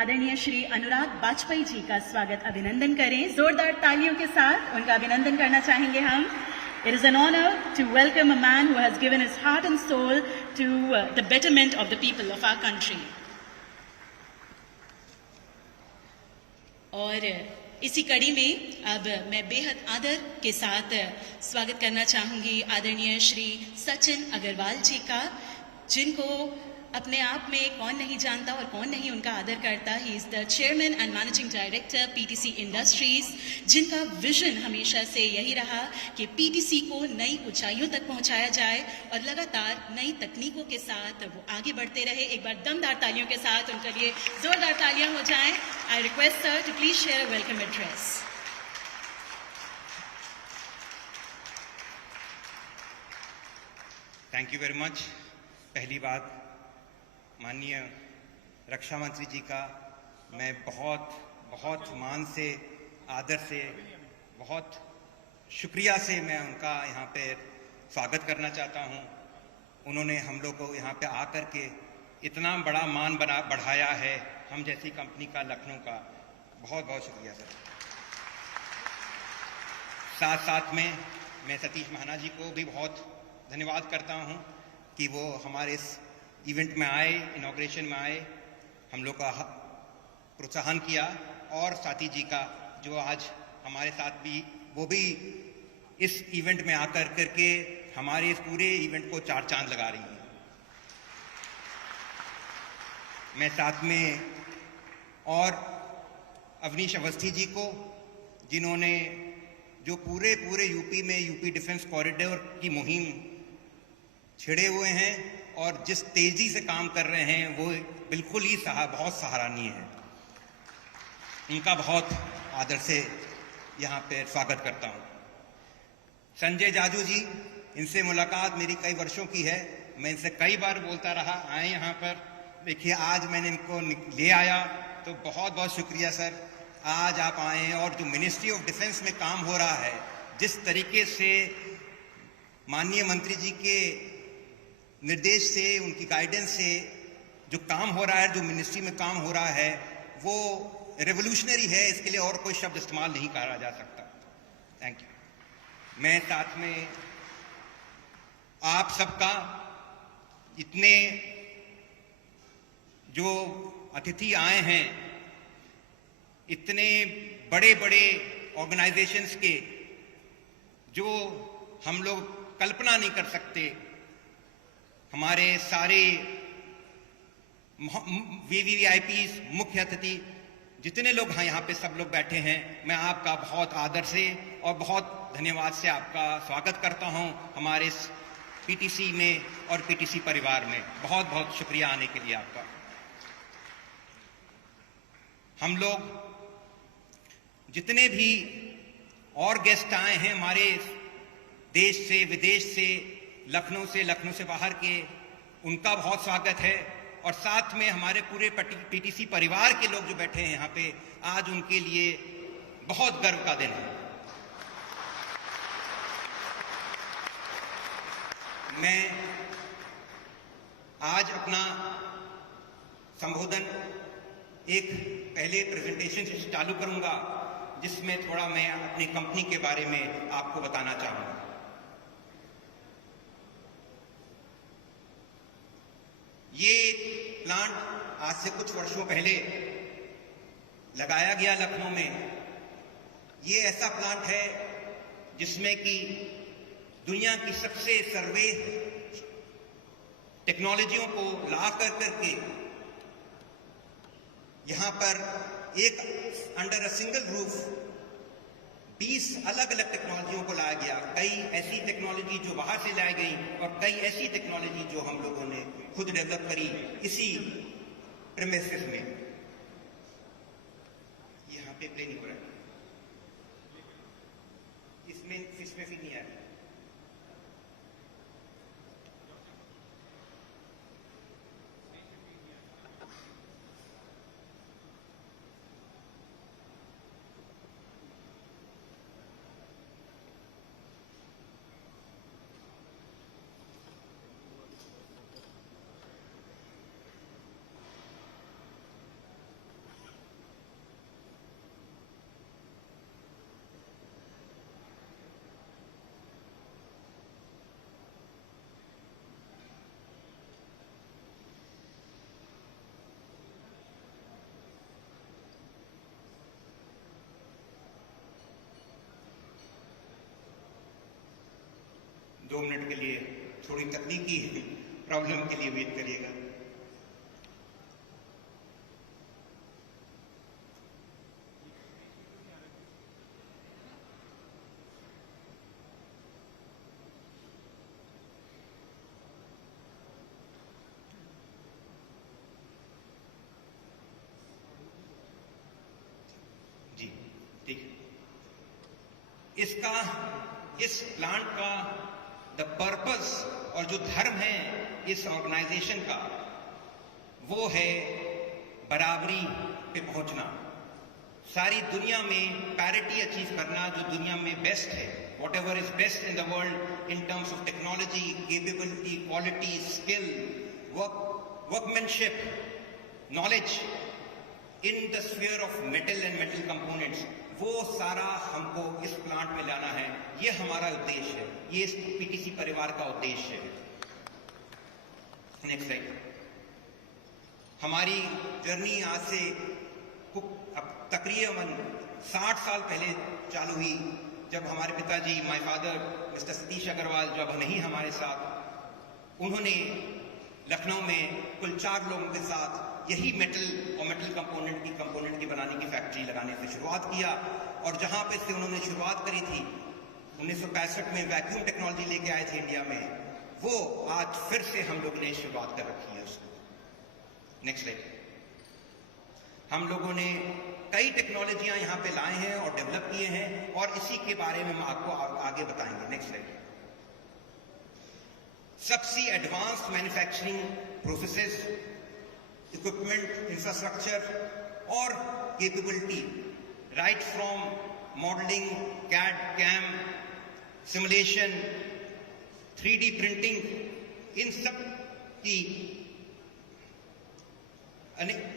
आदरणीय श्री अनुराग वाजपेयी जी का स्वागत अभिनंदन करें। जोरदार तालियों के साथ उनका अभिनंदन करना चाहेंगे हम। It is an honor to welcome a man who has given his heart and soul to the betterment of the people of our country. और इसी कड़ी में अब मैं बेहद आदर के साथ स्वागत करना चाहूंगी आदरणीय श्री सचिन अग्रवाल जी का, जिनको अपने आप में कौन नहीं जानता और कौन नहीं उनका आदर करता। He is the chairman and managing director PTC industries, जिनका विजन हमेशा से यही रहा कि पीटीसी को नई ऊंचाइयों तक पहुंचाया जाए और लगातार नई तकनीकों के साथ वो आगे बढ़ते रहे। एक बार दमदार तालियों के साथ उनके लिए जोरदार तालियां हो जाएं। I request sir to please share a welcome address. Thank you very much. पहली बात, माननीय रक्षा मंत्री जी का मैं बहुत मान से, आदर से, बहुत शुक्रिया से मैं उनका यहाँ पे स्वागत करना चाहता हूँ। उन्होंने हम लोग को यहाँ पे आकर के इतना बड़ा मान बढ़ाया है हम जैसी कंपनी का, लखनऊ का। बहुत शुक्रिया सर। साथ में मैं सतीश महाना जी को भी बहुत धन्यवाद करता हूँ कि वो हमारे इस इवेंट में आए, इनॉग्रेशन में आए, हम लोग का प्रोत्साहन किया। और साथी जी का जो आज हमारे साथ भी, वो भी इस इवेंट में आकर करके हमारे इस पूरे इवेंट को चार चांद लगा रही हैं। मैं साथ में और अवनीश अवस्थी जी को, जिन्होंने जो पूरे यूपी में यूपी डिफेंस कॉरिडोर की मुहिम छिड़े हुए हैं और जिस तेजी से काम कर रहे हैं वो बिल्कुल ही बहुत सराहनीय है। इनका बहुत आदर से यहाँ पे स्वागत करता हूँ। संजय जाजू जी, इनसे मुलाकात मेरी कई वर्षों की है। मैं इनसे कई बार बोलता रहा, आए यहाँ पर। देखिए आज मैंने इनको ले आया, तो बहुत शुक्रिया सर। आज आप आए और जो मिनिस्ट्री ऑफ डिफेंस में काम हो रहा है, जिस तरीके से माननीय मंत्री जी के निर्देश से, उनकी गाइडेंस से जो काम हो रहा है, जो मिनिस्ट्री में काम हो रहा है, वो रेवोल्यूशनरी है। इसके लिए और कोई शब्द इस्तेमाल नहीं करा जा सकता। Thank you. मैं साथ में आप सबका, इतने जो अतिथि आए हैं, इतने बड़े ऑर्गेनाइजेशंस के, जो हम लोग कल्पना नहीं कर सकते, हमारे सारे वीवीआईपीज, मुख्य अतिथि, जितने लोग हैं यहाँ पे, सब लोग बैठे हैं, मैं आपका बहुत आदर से और बहुत धन्यवाद से आपका स्वागत करता हूँ हमारे इस पीटीसी में और पीटीसी परिवार में। बहुत शुक्रिया आने के लिए आपका। हम लोग जितने भी और गेस्ट आए हैं हमारे देश से, विदेश से, लखनऊ से बाहर के, उनका बहुत स्वागत है। और साथ में हमारे पूरे पीटीसी परिवार के लोग जो बैठे हैं यहाँ पे, आज उनके लिए बहुत गर्व का दिन है। मैं आज अपना संबोधन एक पहले प्रेजेंटेशन से चालू करूंगा, जिसमें थोड़ा मैं अपनी कंपनी के बारे में आपको बताना चाहूंगा। ये प्लांट आज से कुछ वर्षों पहले लगाया गया लखनऊ में। ये ऐसा प्लांट है जिसमें कि दुनिया की सबसे सर्वे टेक्नोलॉजियों को ला करके यहाँ पर एक अंडर अ सिंगल रूफ 20 अलग टेक्नोलॉजियों को लाया गया। कई ऐसी टेक्नोलॉजी जो बाहर से लाई गई और कई ऐसी टेक्नोलॉजी जो हम लोगों ने खुद डेवलप करी इसी प्रेमिसेस में। यहाँ पे प्ले नहीं हो रहा है, इसमें फिर नहीं आ रहा। 2 मिनट के लिए थोड़ी तकनीकी प्रॉब्लम के लिए वेट करिएगा। जी ठीक है। इस प्लांट का द पर्पस और जो धर्म है इस ऑर्गेनाइजेशन का, वो है बराबरी पे पहुंचना, सारी दुनिया में पैरिटी अचीव करना, जो दुनिया में बेस्ट है, what ever is best in the world in terms of technology, capability, quality, skill, workmanship, knowledge in the sphere of metal and metal components, वो सारा हमको इस प्लांट में लाना है। ये हमारा उद्देश्य है, ये इस पीटीसी परिवार का उद्देश्य है। Next slide. हमारी जर्नी आज से अब तकरीबन 60 साल पहले चालू हुई, जब हमारे पिताजी, my father mister Satish Agarwal, जब नहीं हमारे साथ, उन्होंने लखनऊ में कुल 4 लोगों के साथ यही मेटल और मेटल कंपोनेंट की बनाने की फैक्ट्री लगाने से शुरुआत किया। और जहां पे से उन्होंने शुरुआत करी थी 1965 में वैक्यूम टेक्नोलॉजी लेके आए थे इंडिया में, वो आज फिर से हम लोग ने शुरुआत कर रखी है उसको। Next slide. हम लोगों ने कई टेक्नोलॉजियां यहां पे लाए हैं और डेवलप किए हैं, और इसी के बारे में हम आपको आगे बताएंगे। Next slide. सबसे advanced manufacturing processes, equipment, infrastructure और capability, right from modelling, CAD, CAM, simulation, 3D printing, इन सब की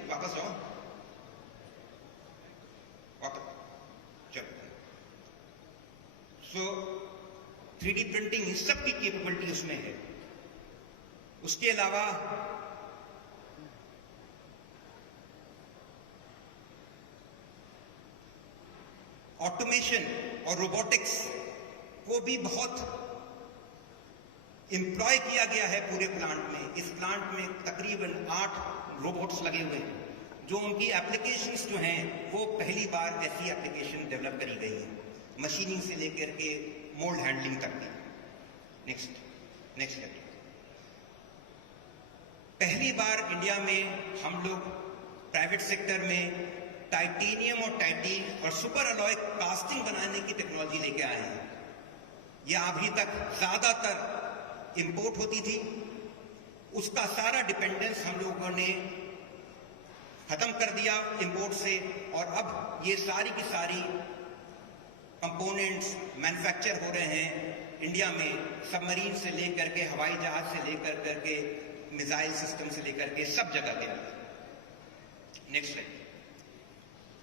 वापस आओ, चलो। सो 3D प्रिंटिंग, इन सब की कैपेबिलिटी उसमें है। उसके अलावा ऑटोमेशन और रोबोटिक्स को भी बहुत एम्प्लॉय किया गया है पूरे प्लांट में। इस प्लांट में तकरीबन 8 रोबोट्स लगे हुए हैं, जो उनकी एप्लीकेशंस जो हैं वो पहली बार ऐसी एप्लीकेशन डेवलप करी गई है, मशीनिंग से लेकर के मोल्ड हैंडलिंग तक की। नेक्स्ट पहली बार इंडिया में हम लोग प्राइवेट सेक्टर में टाइटेनियम और टाइटेन और सुपर अलॉय कास्टिंग बनाने की टेक्नोलॉजी लेके आए हैं। यह अभी तक ज्यादातर इंपोर्ट होती थी, उसका सारा डिपेंडेंस हम लोगों ने खत्म कर दिया इंपोर्ट से, और अब ये सारी की सारी कंपोनेंट्स मैन्युफैक्चर हो रहे हैं इंडिया में, सबमरीन से लेकर के हवाई जहाज से लेकर करके मिसाइल सिस्टम से लेकर के सब जगह के अंदर। Next slide.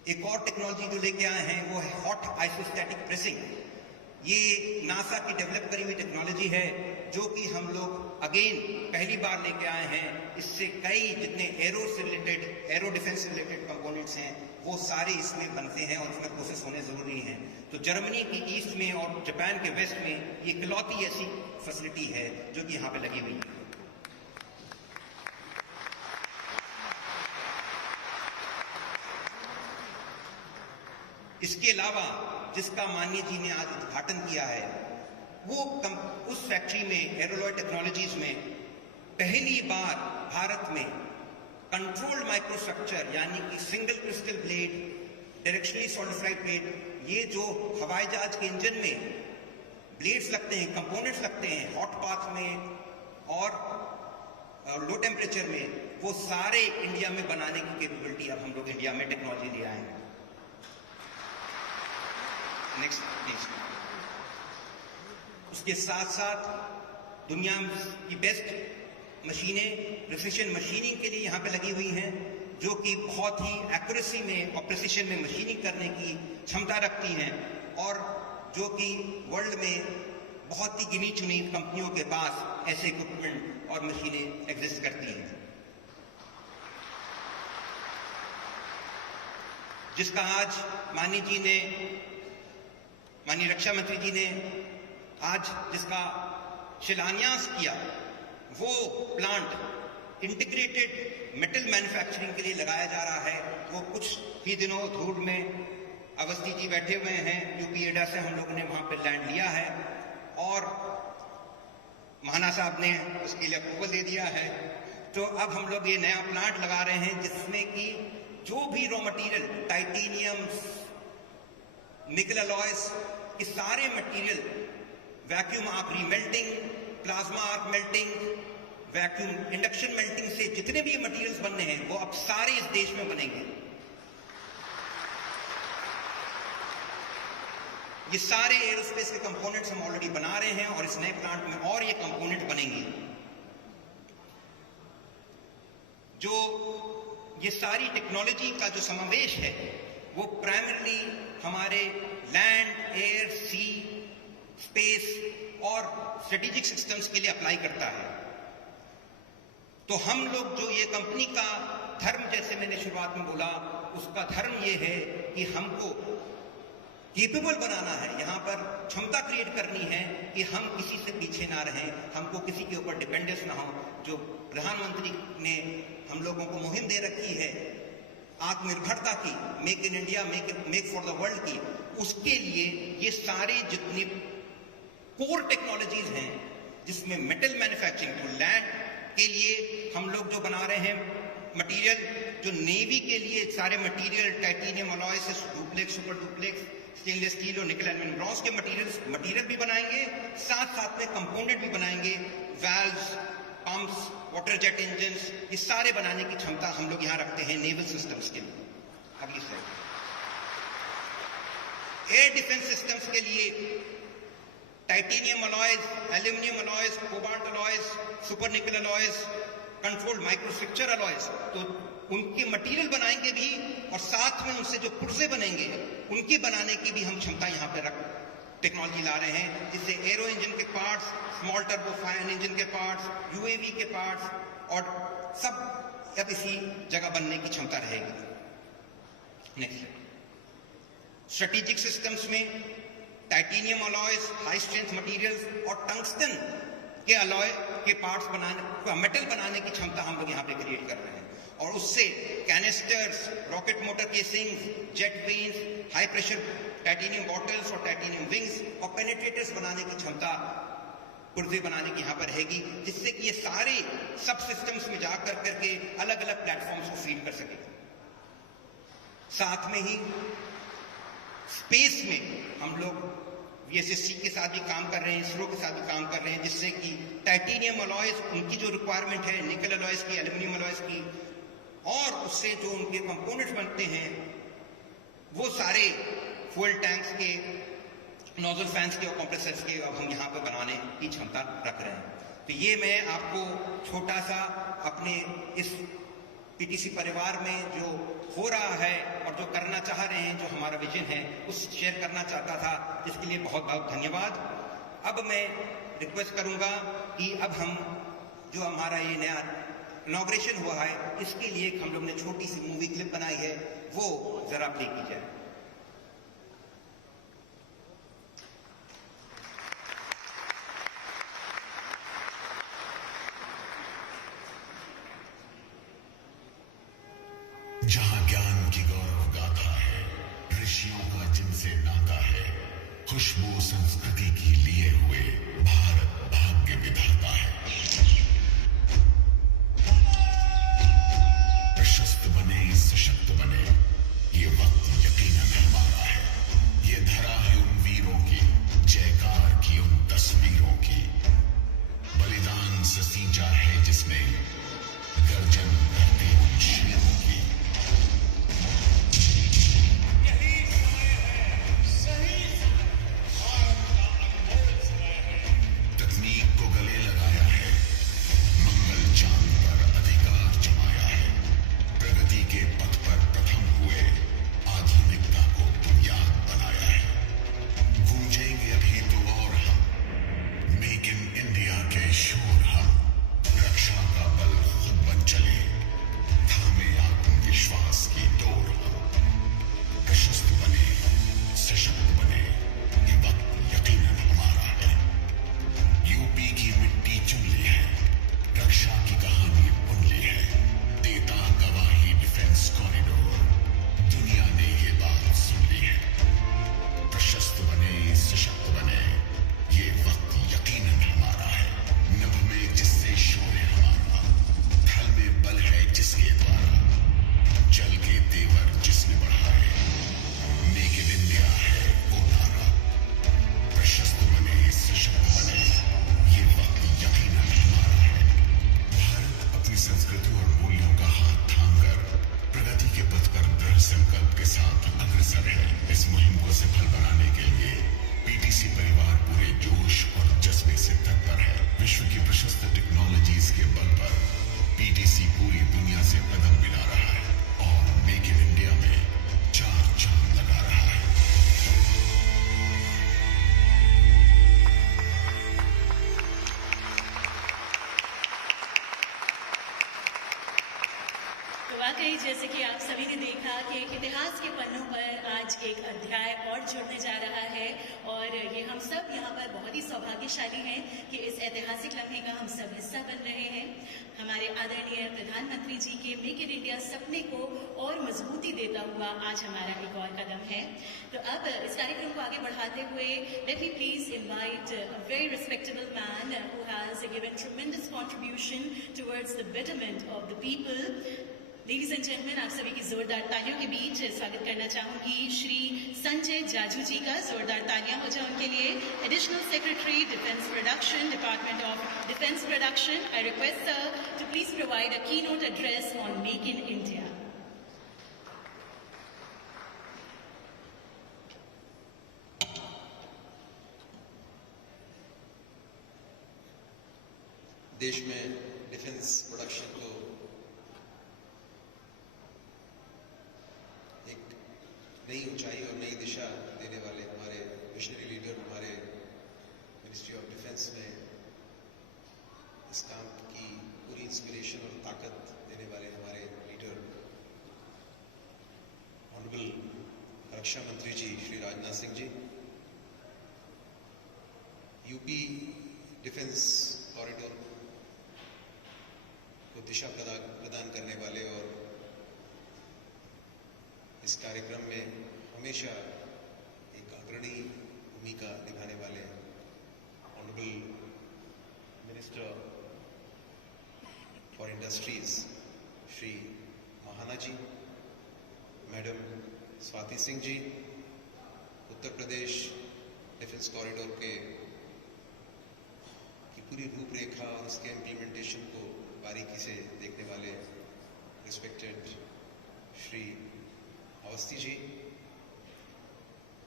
एक और टेक्नोलॉजी जो लेके आए हैं वो है हॉट आइसोस्टैटिक प्रेसिंग। ये नासा की डेवलप करी हुई टेक्नोलॉजी है, जो कि हम लोग अगेन पहली बार लेके आए हैं। इससे कई जितने एरो डिफेंस से रिलेटेड कंपोनेंट्स हैं वो सारे इसमें बनते हैं और इसमें प्रोसेस होने जरूरी हैं। तो जर्मनी की ईस्ट में और जापान के वेस्ट में ये इकलौती ऐसी फैसिलिटी है जो कि यहाँ पे लगी हुई है। इसके अलावा जिसका माननीय जी ने आज उद्घाटन किया है, वो उस फैक्ट्री में एरोलॉय टेक्नोलॉजीज में पहली बार भारत में कंट्रोल्ड माइक्रोस्ट्रक्चर, यानी कि single crystal blade, directionally solidified blade, ये जो हवाई जहाज के इंजन में ब्लेड्स लगते हैं, कंपोनेंट्स लगते हैं हॉट पाथ में और लो टेम्परेचर में, वो सारे इंडिया में बनाने की कैपेबिलिटी अब हम लोग इंडिया में टेक्नोलॉजी ले आए हैं। नेक्स्ट। उसके साथ साथ दुनिया की बेस्ट मशीनें प्रिसिशन मशीनिंग के लिए यहाँ पे लगी हुई हैं, जो कि बहुत ही एक्यूरेसी में और प्रिसिशन में मशीनिंग करने की क्षमता रखती हैं, और जो कि वर्ल्ड में बहुत ही गिनी चुनी कंपनियों के पास ऐसे इक्विपमेंट और मशीनें एग्जिस्ट करती हैं। जिसका आज माननीय रक्षा मंत्री जी ने आज जिसका शिलान्यास किया, वो प्लांट इंटीग्रेटेड मेटल मैन्युफैक्चरिंग के लिए लगाया जा रहा है। वो कुछ ही दिनों धूल में अवस्थी जी बैठे हुए हैं, यूपी एडा से हम लोगों ने वहां पर लैंड लिया है और महाना साहब ने उसके लिए अप्रूवल दे दिया है। तो अब हम लोग ये नया प्लांट लगा रहे हैं जिसमें कि जो भी raw material, titanium, nickel alloys, ये सारे material vacuum arc remelting, plasma arc melting, vacuum induction melting से जितने भी ये मटेरियल्स बनने हैं वो अब सारे इस देश में बनेंगे। ये सारे एरोस्पेस के कंपोनेंट्स हम ऑलरेडी बना रहे हैं और इस नए प्लांट में और ये कंपोनेंट बनेंगे। जो ये सारी टेक्नोलॉजी का जो समावेश है वो प्राइमरली हमारे लैंड, एयर, सी, स्पेस और स्ट्रेटेजिक सिस्टम्स के लिए अप्लाई करता है। तो हम लोग जो ये कंपनी का धर्म, जैसे मैंने शुरुआत में बोला, उसका धर्म ये है कि हमको केपेबल बनाना है, यहाँ पर क्षमता क्रिएट करनी है कि हम किसी से पीछे ना रहें, हमको किसी के ऊपर डिपेंडेंस ना हो। जो प्रधानमंत्री ने हम लोगों को मुहिम दे रखी है आत्मनिर्भरता की, make in India, make for the world की, उसके लिए ये सारे जितनी कोर टेक्नोलॉजीज हैं जिसमें मेटल मैन्युफैक्चरिंग, तो लैंड के लिए हम लोग जो बना रहे हैं मटेरियल, जो नेवी के लिए सारे मटेरियल, टाइटेनियम अलॉय से duplex, super duplex, stainless steel और निकल एल्यूमिनियम ब्रॉन्ज के मटेरियल भी बनाएंगे, साथ साथ में कंपोनेंट भी बनाएंगे, valves, pumps, water jet engines, ये सारे बनाने की क्षमता हम लोग यहाँ रखते हैं नेवल सिस्टम्स के लिए। अगली स्लाइड। एयर डिफेंस सिस्टम्स के लिए titanium alloys, aluminium alloys, cobalt alloys, super निकल अलॉयज, कंट्रोल्ड माइक्रोस्ट्रक्चर अलॉयज, तो उनके मटेरियल बनाएंगे भी और साथ में उनसे जो पुर्जे बनेंगे उनकी बनाने की भी हम क्षमता यहाँ पे टेक्नोलॉजी ला रहे हैं, जिससे एरो इंजन के पार्ट्स, स्मॉल टर्बोफान इंजन के पार्ट्स, यूएवी के पार्ट्स और सब अब इसी जगह बनने की क्षमता रहेगी। नेक्स्ट। स्ट्रेटेजिक सिस्टम्स में titanium alloys, high strength materials और टंगस्टन के अलॉय के पार्ट्स बनाने, मेटल बनाने की क्षमता हम लोग यहाँ पे क्रिएट कर रहे हैं और उससे canisters, rocket motor casings, jet veins, high pressure titanium bottles और टाइटेनियम विंग्स और पेनिट्रेटर्स बनाने की क्षमता, पुर्जे बनाने की यहाँ पर रहेगी, जिससे कि ये सारे सब सिस्टम्स में जाकर करके अलग अलग प्लेटफॉर्म्स को फीड कर सके। साथ में ही स्पेस में हम लोग वीएसएससी के साथ भी काम कर रहे हैं, इसरो के साथ भी काम कर रहे हैं, जिससे कि टाइटेनियम अलॉयज, उनकी जो रिक्वायरमेंट है निकल अलॉयज की, एल्यूमिनियम अलॉयज की, और उससे जो उनके कंपोनेंट्स बनते हैं वो सारे फ्यूल टैंक्स के, नोजल फैंस के और कंप्रेसर्स के अब हम यहाँ पे बनाने की क्षमता रख रहे हैं। तो ये मैं आपको छोटा सा अपने इस पीटीसी परिवार में जो हो रहा है और जो करना चाह रहे हैं, जो हमारा विजन है, उस शेयर करना चाहता था, जिसके लिए बहुत बहुत धन्यवाद। अब मैं रिक्वेस्ट करूंगा कि अब हम जो हमारा ये नया इनॉग्रेशन हुआ है, इसके लिए हम लोग ने छोटी सी मूवी क्लिप बनाई है, वो जरा प्ले की जाए। जहां ज्ञान की गौरव गाथा है, ऋषियों का जिनसे नाता है, खुशबू संस्कृति की लिए हुए भारत भाग्य विधाता है। प्रशस्त बने, सशक्त बने, ये वक्त यकीनन हमारा है। ये धरा है उन वीरों की, जयकार की उन तस्वीरों की, बलिदान से सींचा है जिसने गर्जन करते उन शेरों की। तकनीक को गले लगा इतिहास के पन्नों पर आज एक अध्याय और जुड़ने जा रहा है और ये हम सब यहाँ पर बहुत ही सौभाग्यशाली हैं कि इस ऐतिहासिक लम्हे का हम सब हिस्सा बन रहे हैं। हमारे आदरणीय प्रधानमंत्री जी के मेक इन इंडिया सपने को और मजबूती देता हुआ आज हमारा एक और कदम है। तो अब इस कार्यक्रम को आगे बढ़ाते हुए let me please invite a very respectable man who has given ट्रेमेंडस contribution towards the betterment of the people. Ladies and gentleman, आप सभी की जोरदार तालियों के बीच स्वागत करना चाहूंगी श्री संजय जाजू जी का। जोरदार तालियां हो जाए उनके लिए। Additional secretary defence production, department of defence production, I request sir to please provide a keynote address on make in India. देश में डिफेंस प्रोडक्शन को एक नई ऊंचाई और नई दिशा देने वाले हमारे विजनरी लीडर, हमारे मिनिस्ट्री ऑफ डिफेंस में इस काम की पूरी इंस्पिरेशन और ताकत देने वाले हमारे लीडर ऑनरेबल रक्षा मंत्री जी Shri Rajnath Singh ji, UP defence corridor को दिशा प्रदान करने वाले और इस कार्यक्रम में हमेशा एक अग्रणी भूमिका निभाने वाले honourable minister for industries Shri Mahana ji, madam Swati Singh ji, Uttar Pradesh defence corridor की पूरी रूपरेखा और उसके इम्प्लीमेंटेशन को बारीकी से देखने वाले respected Shri Awasthi ji,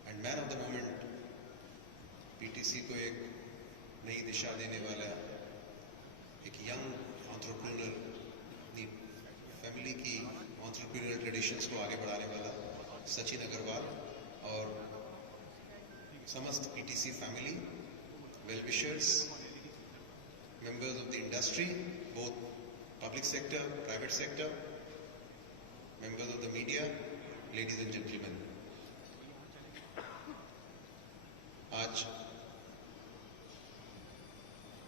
and man of the moment, PTC को एक नई दिशा देने वाला एक यंग एंटरप्रेन्योर, अपनी फैमिली की एंटरप्रेन्योर ट्रेडिशंस को आगे बढ़ाने वाला सचिन अग्रवाल और समस्त PTC family, well wishers, members of the industry, both public sector, private sector, members of the media, ladies and gentlemen. आज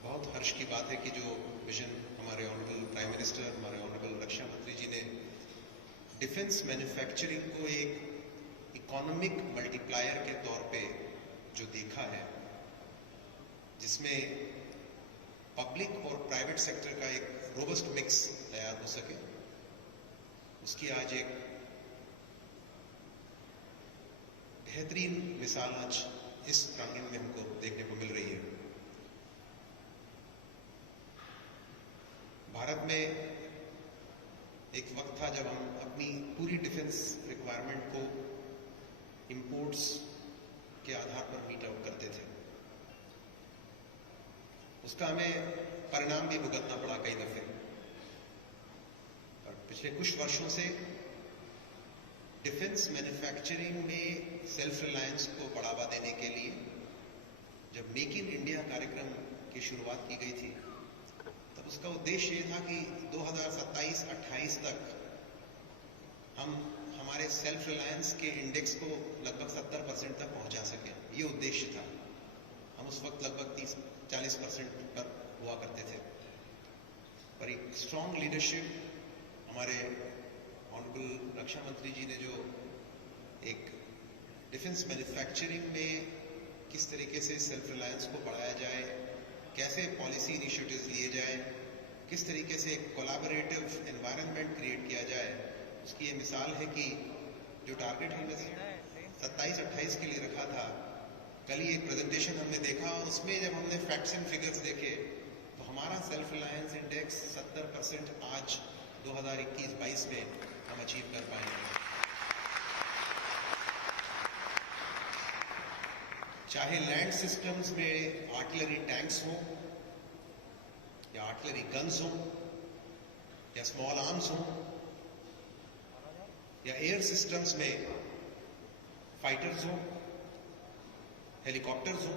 बहुत हर्ष की बात है कि जो विजन हमारे ऑनरेबल प्राइम मिनिस्टर, हमारे ऑनरेबल रक्षा मंत्री जी ने डिफेंस मैन्युफैक्चरिंग को एक इकोनॉमिक मल्टीप्लायर के तौर पे जो देखा है, जिसमें पब्लिक और प्राइवेट सेक्टर का एक रोबस्ट मिक्स तैयार हो सके, उसकी आज एक बेहतरीन मिसाल आज इस प्रांगण में हमको देखने को मिल रही है। भारत में एक वक्त था जब हम अपनी पूरी डिफेंस रिक्वायरमेंट को इंपोर्ट्स के आधार पर मीट आउट करते थे। उसका हमें परिणाम भी भुगतना पड़ा कई दफे। और पिछले कुछ वर्षों से डिफेंस मैन्युफैक्चरिंग में सेल्फ रिलायंस को बढ़ावा देने के लिए जब मेक इन इंडिया कार्यक्रम की शुरुआत की गई थी, तब उसका उद्देश्य ये था कि 2027-28 तक हम हमारे सेल्फ रिलायंस के इंडेक्स को लगभग 70% तक पहुंचा सकें। ये उद्देश्य था। हम उस वक्त लगभग 30-40% पर हुआ करते थे। पर एक स्ट्रॉन्ग लीडरशिप, हमारे ऑनरेबल रक्षा मंत्री जी ने जो एक डिफेंस मैन्युफैक्चरिंग में किस तरीके से सेल्फ रिलायंस को बढ़ाया जाए, कैसे पॉलिसी इनिशिएटिव्स लिए जाए, किस तरीके से एक कोलैबोरेटिव एनवायरनमेंट क्रिएट किया जाए, उसकी ये मिसाल है कि जो टारगेट हमने 27-28 के लिए रखा था, कल ही एक प्रेजेंटेशन हमने देखा और उसमें जब हमने फैक्ट्स एंड फिगर्स देखे तो हमारा सेल्फ रिलायंस इंडेक्स 70% आज 2021-22 में हम अचीव कर पाएंगे। चाहे लैंड सिस्टम्स में आर्टिलरी टैंक्स हो या आर्टिलरी गन्स हो या स्मॉल आर्म्स हो या एयर सिस्टम्स में फाइटर्स हो, हेलीकॉप्टर्स हो,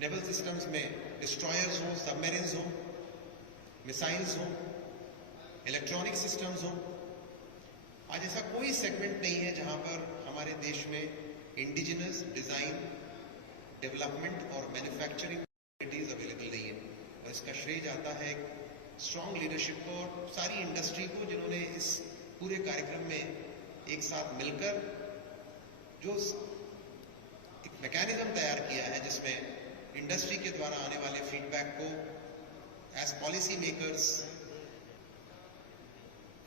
नेवल सिस्टम्स में डिस्ट्रॉयर्स हो, सबमरीन्स हो, मिसाइल्स हो, इलेक्ट्रॉनिक सिस्टम्स हो, आज ऐसा कोई सेगमेंट नहीं है जहां पर हमारे देश में इंडिजिनस डिजाइन, डेवलपमेंट और मैन्युफैक्चरिंग फैसिलिटीज अवेलेबल नहीं है। और इसका श्रेय जाता है स्ट्रॉन्ग लीडरशिप को और सारी इंडस्ट्री को, जिन्होंने इस पूरे कार्यक्रम में एक साथ मिलकर जो एक मैकेनिज्म तैयार किया है जिसमें इंडस्ट्री के द्वारा आने वाले फीडबैक को एज पॉलिसी मेकर्स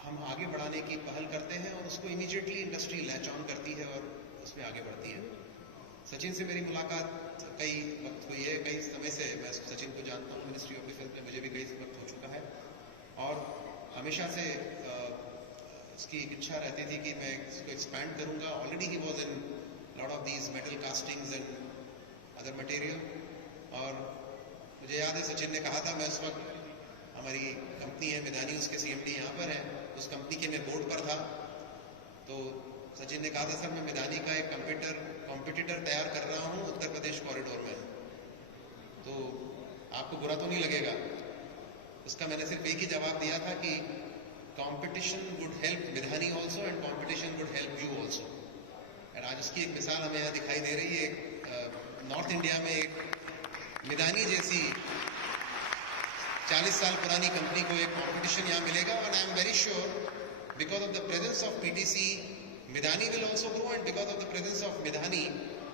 हम आगे बढ़ाने की पहल करते हैं और उसको इमीडिएटली इंडस्ट्री लैच ऑन करती है और उसमें आगे बढ़ती है। सचिन से मेरी मुलाकात कई वक्त हुई है, कई समय से मैं सचिन को जानता हूँ, मिनिस्ट्री ऑफ डिफेंस में मुझे भी कई वक्त हो चुका है और हमेशा से उसकी एक इच्छा रहती थी कि मैं इसको एक्सपैंड करूंगा। Already he was in lot of these metal castings and other material. और मुझे याद है सचिन ने कहा था, मैं उस वक्त हमारी कंपनी है मिधानी, उसके सीएमडी यहाँ पर है, उस कंपनी के मैं बोर्ड पर था, तो सचिन ने कहा था सर मैं मिधानी का एक कॉम्पिटिटर तैयार कर रहा हूँ उत्तर प्रदेश कॉरिडोर में, तो आपको बुरा तो नहीं लगेगा। उसका मैंने सिर्फ एक ही जवाब दिया था कि competition would help Midhani also and competition would help you also. और आज उसकी एक मिसाल हमें यहाँ दिखाई दे रही है। नॉर्थ इंडिया में एक मिधानी जैसी 40 साल पुरानी कंपनी को एक कंपटीशन यहाँ मिलेगा और I am very sure because of the presence of PTC Midhani will also grow and because of the presence of Midhani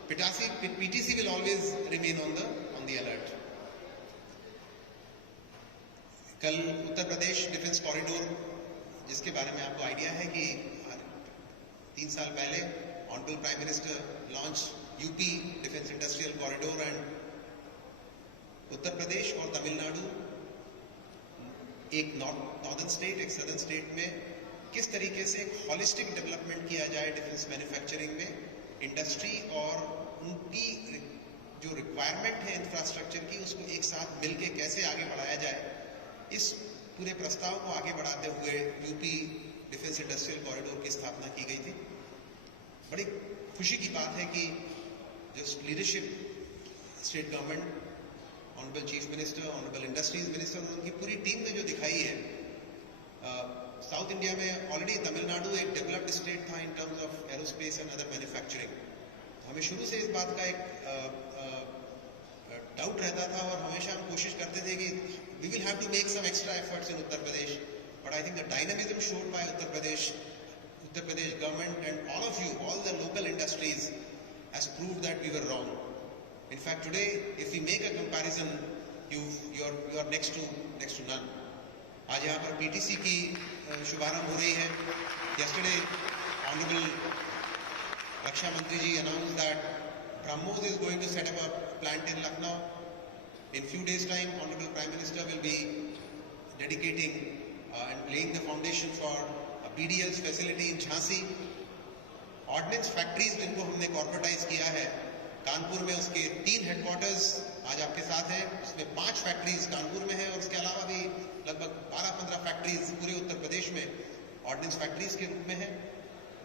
PTC will always remain on the alert. कल उत्तर प्रदेश डिफेंस कॉरिडोर, जिसके बारे में आपको आइडिया है कि 3 साल पहले honourable prime minister launch UP defence industrial corridor and Uttar Pradesh और तमिलनाडु, एक नॉर्दर्न स्टेट एक सदर्न स्टेट में किस तरीके से एक हॉलिस्टिक डेवलपमेंट किया जाए डिफेंस मैन्युफैक्चरिंग में, इंडस्ट्री और उनकी जो रिक्वायरमेंट है इंफ्रास्ट्रक्चर की उसको एक साथ मिलके कैसे आगे बढ़ाया जाए, इस पूरे प्रस्ताव को आगे बढ़ाते हुए यूपी डिफेंस इंडस्ट्रियल कॉरिडोर की स्थापना की गई थी। बड़ी खुशी की बात है कि जो leadership state government, honourable chief minister, honourable industries minister और उनकी पूरी टीम ने जो दिखाई है, साउथ इंडिया में ऑलरेडी तमिलनाडु एक डेवलप्ड स्टेट था in terms of aerospace and other manufacturing. हमें शुरू से इस बात का एक डाउट रहता था और हमेशा हम कोशिश करते थे कि we will have to make some extra efforts in Uttar Pradesh, but I think the dynamism showed by Uttar Pradesh government and all of you, all the local industries has proved that we were wrong. In fact, today if we make a comparison, you are next to none. आज यहाँ पर PTC की शुभारंभ हो रही है। Yesterday, Honorable Raksha Mantri ji announced that BrahMos is going to set up a plant in Lucknow. In few days' time, Honorable Prime Minister will be dedicating and laying the foundation for a BDL's facility in Jhansi. Ordnance factories जिनको हमने corporatize किया है, कानपुर में उसके 3 headquarters आज आपके साथ हैं, उसमें 5 फैक्ट्रीज कानपुर में है और उसके अलावा भी लगभग 12-15 फैक्ट्रीज पूरे उत्तर प्रदेश में ऑर्डिनेंस फैक्ट्रीज के रूप में है।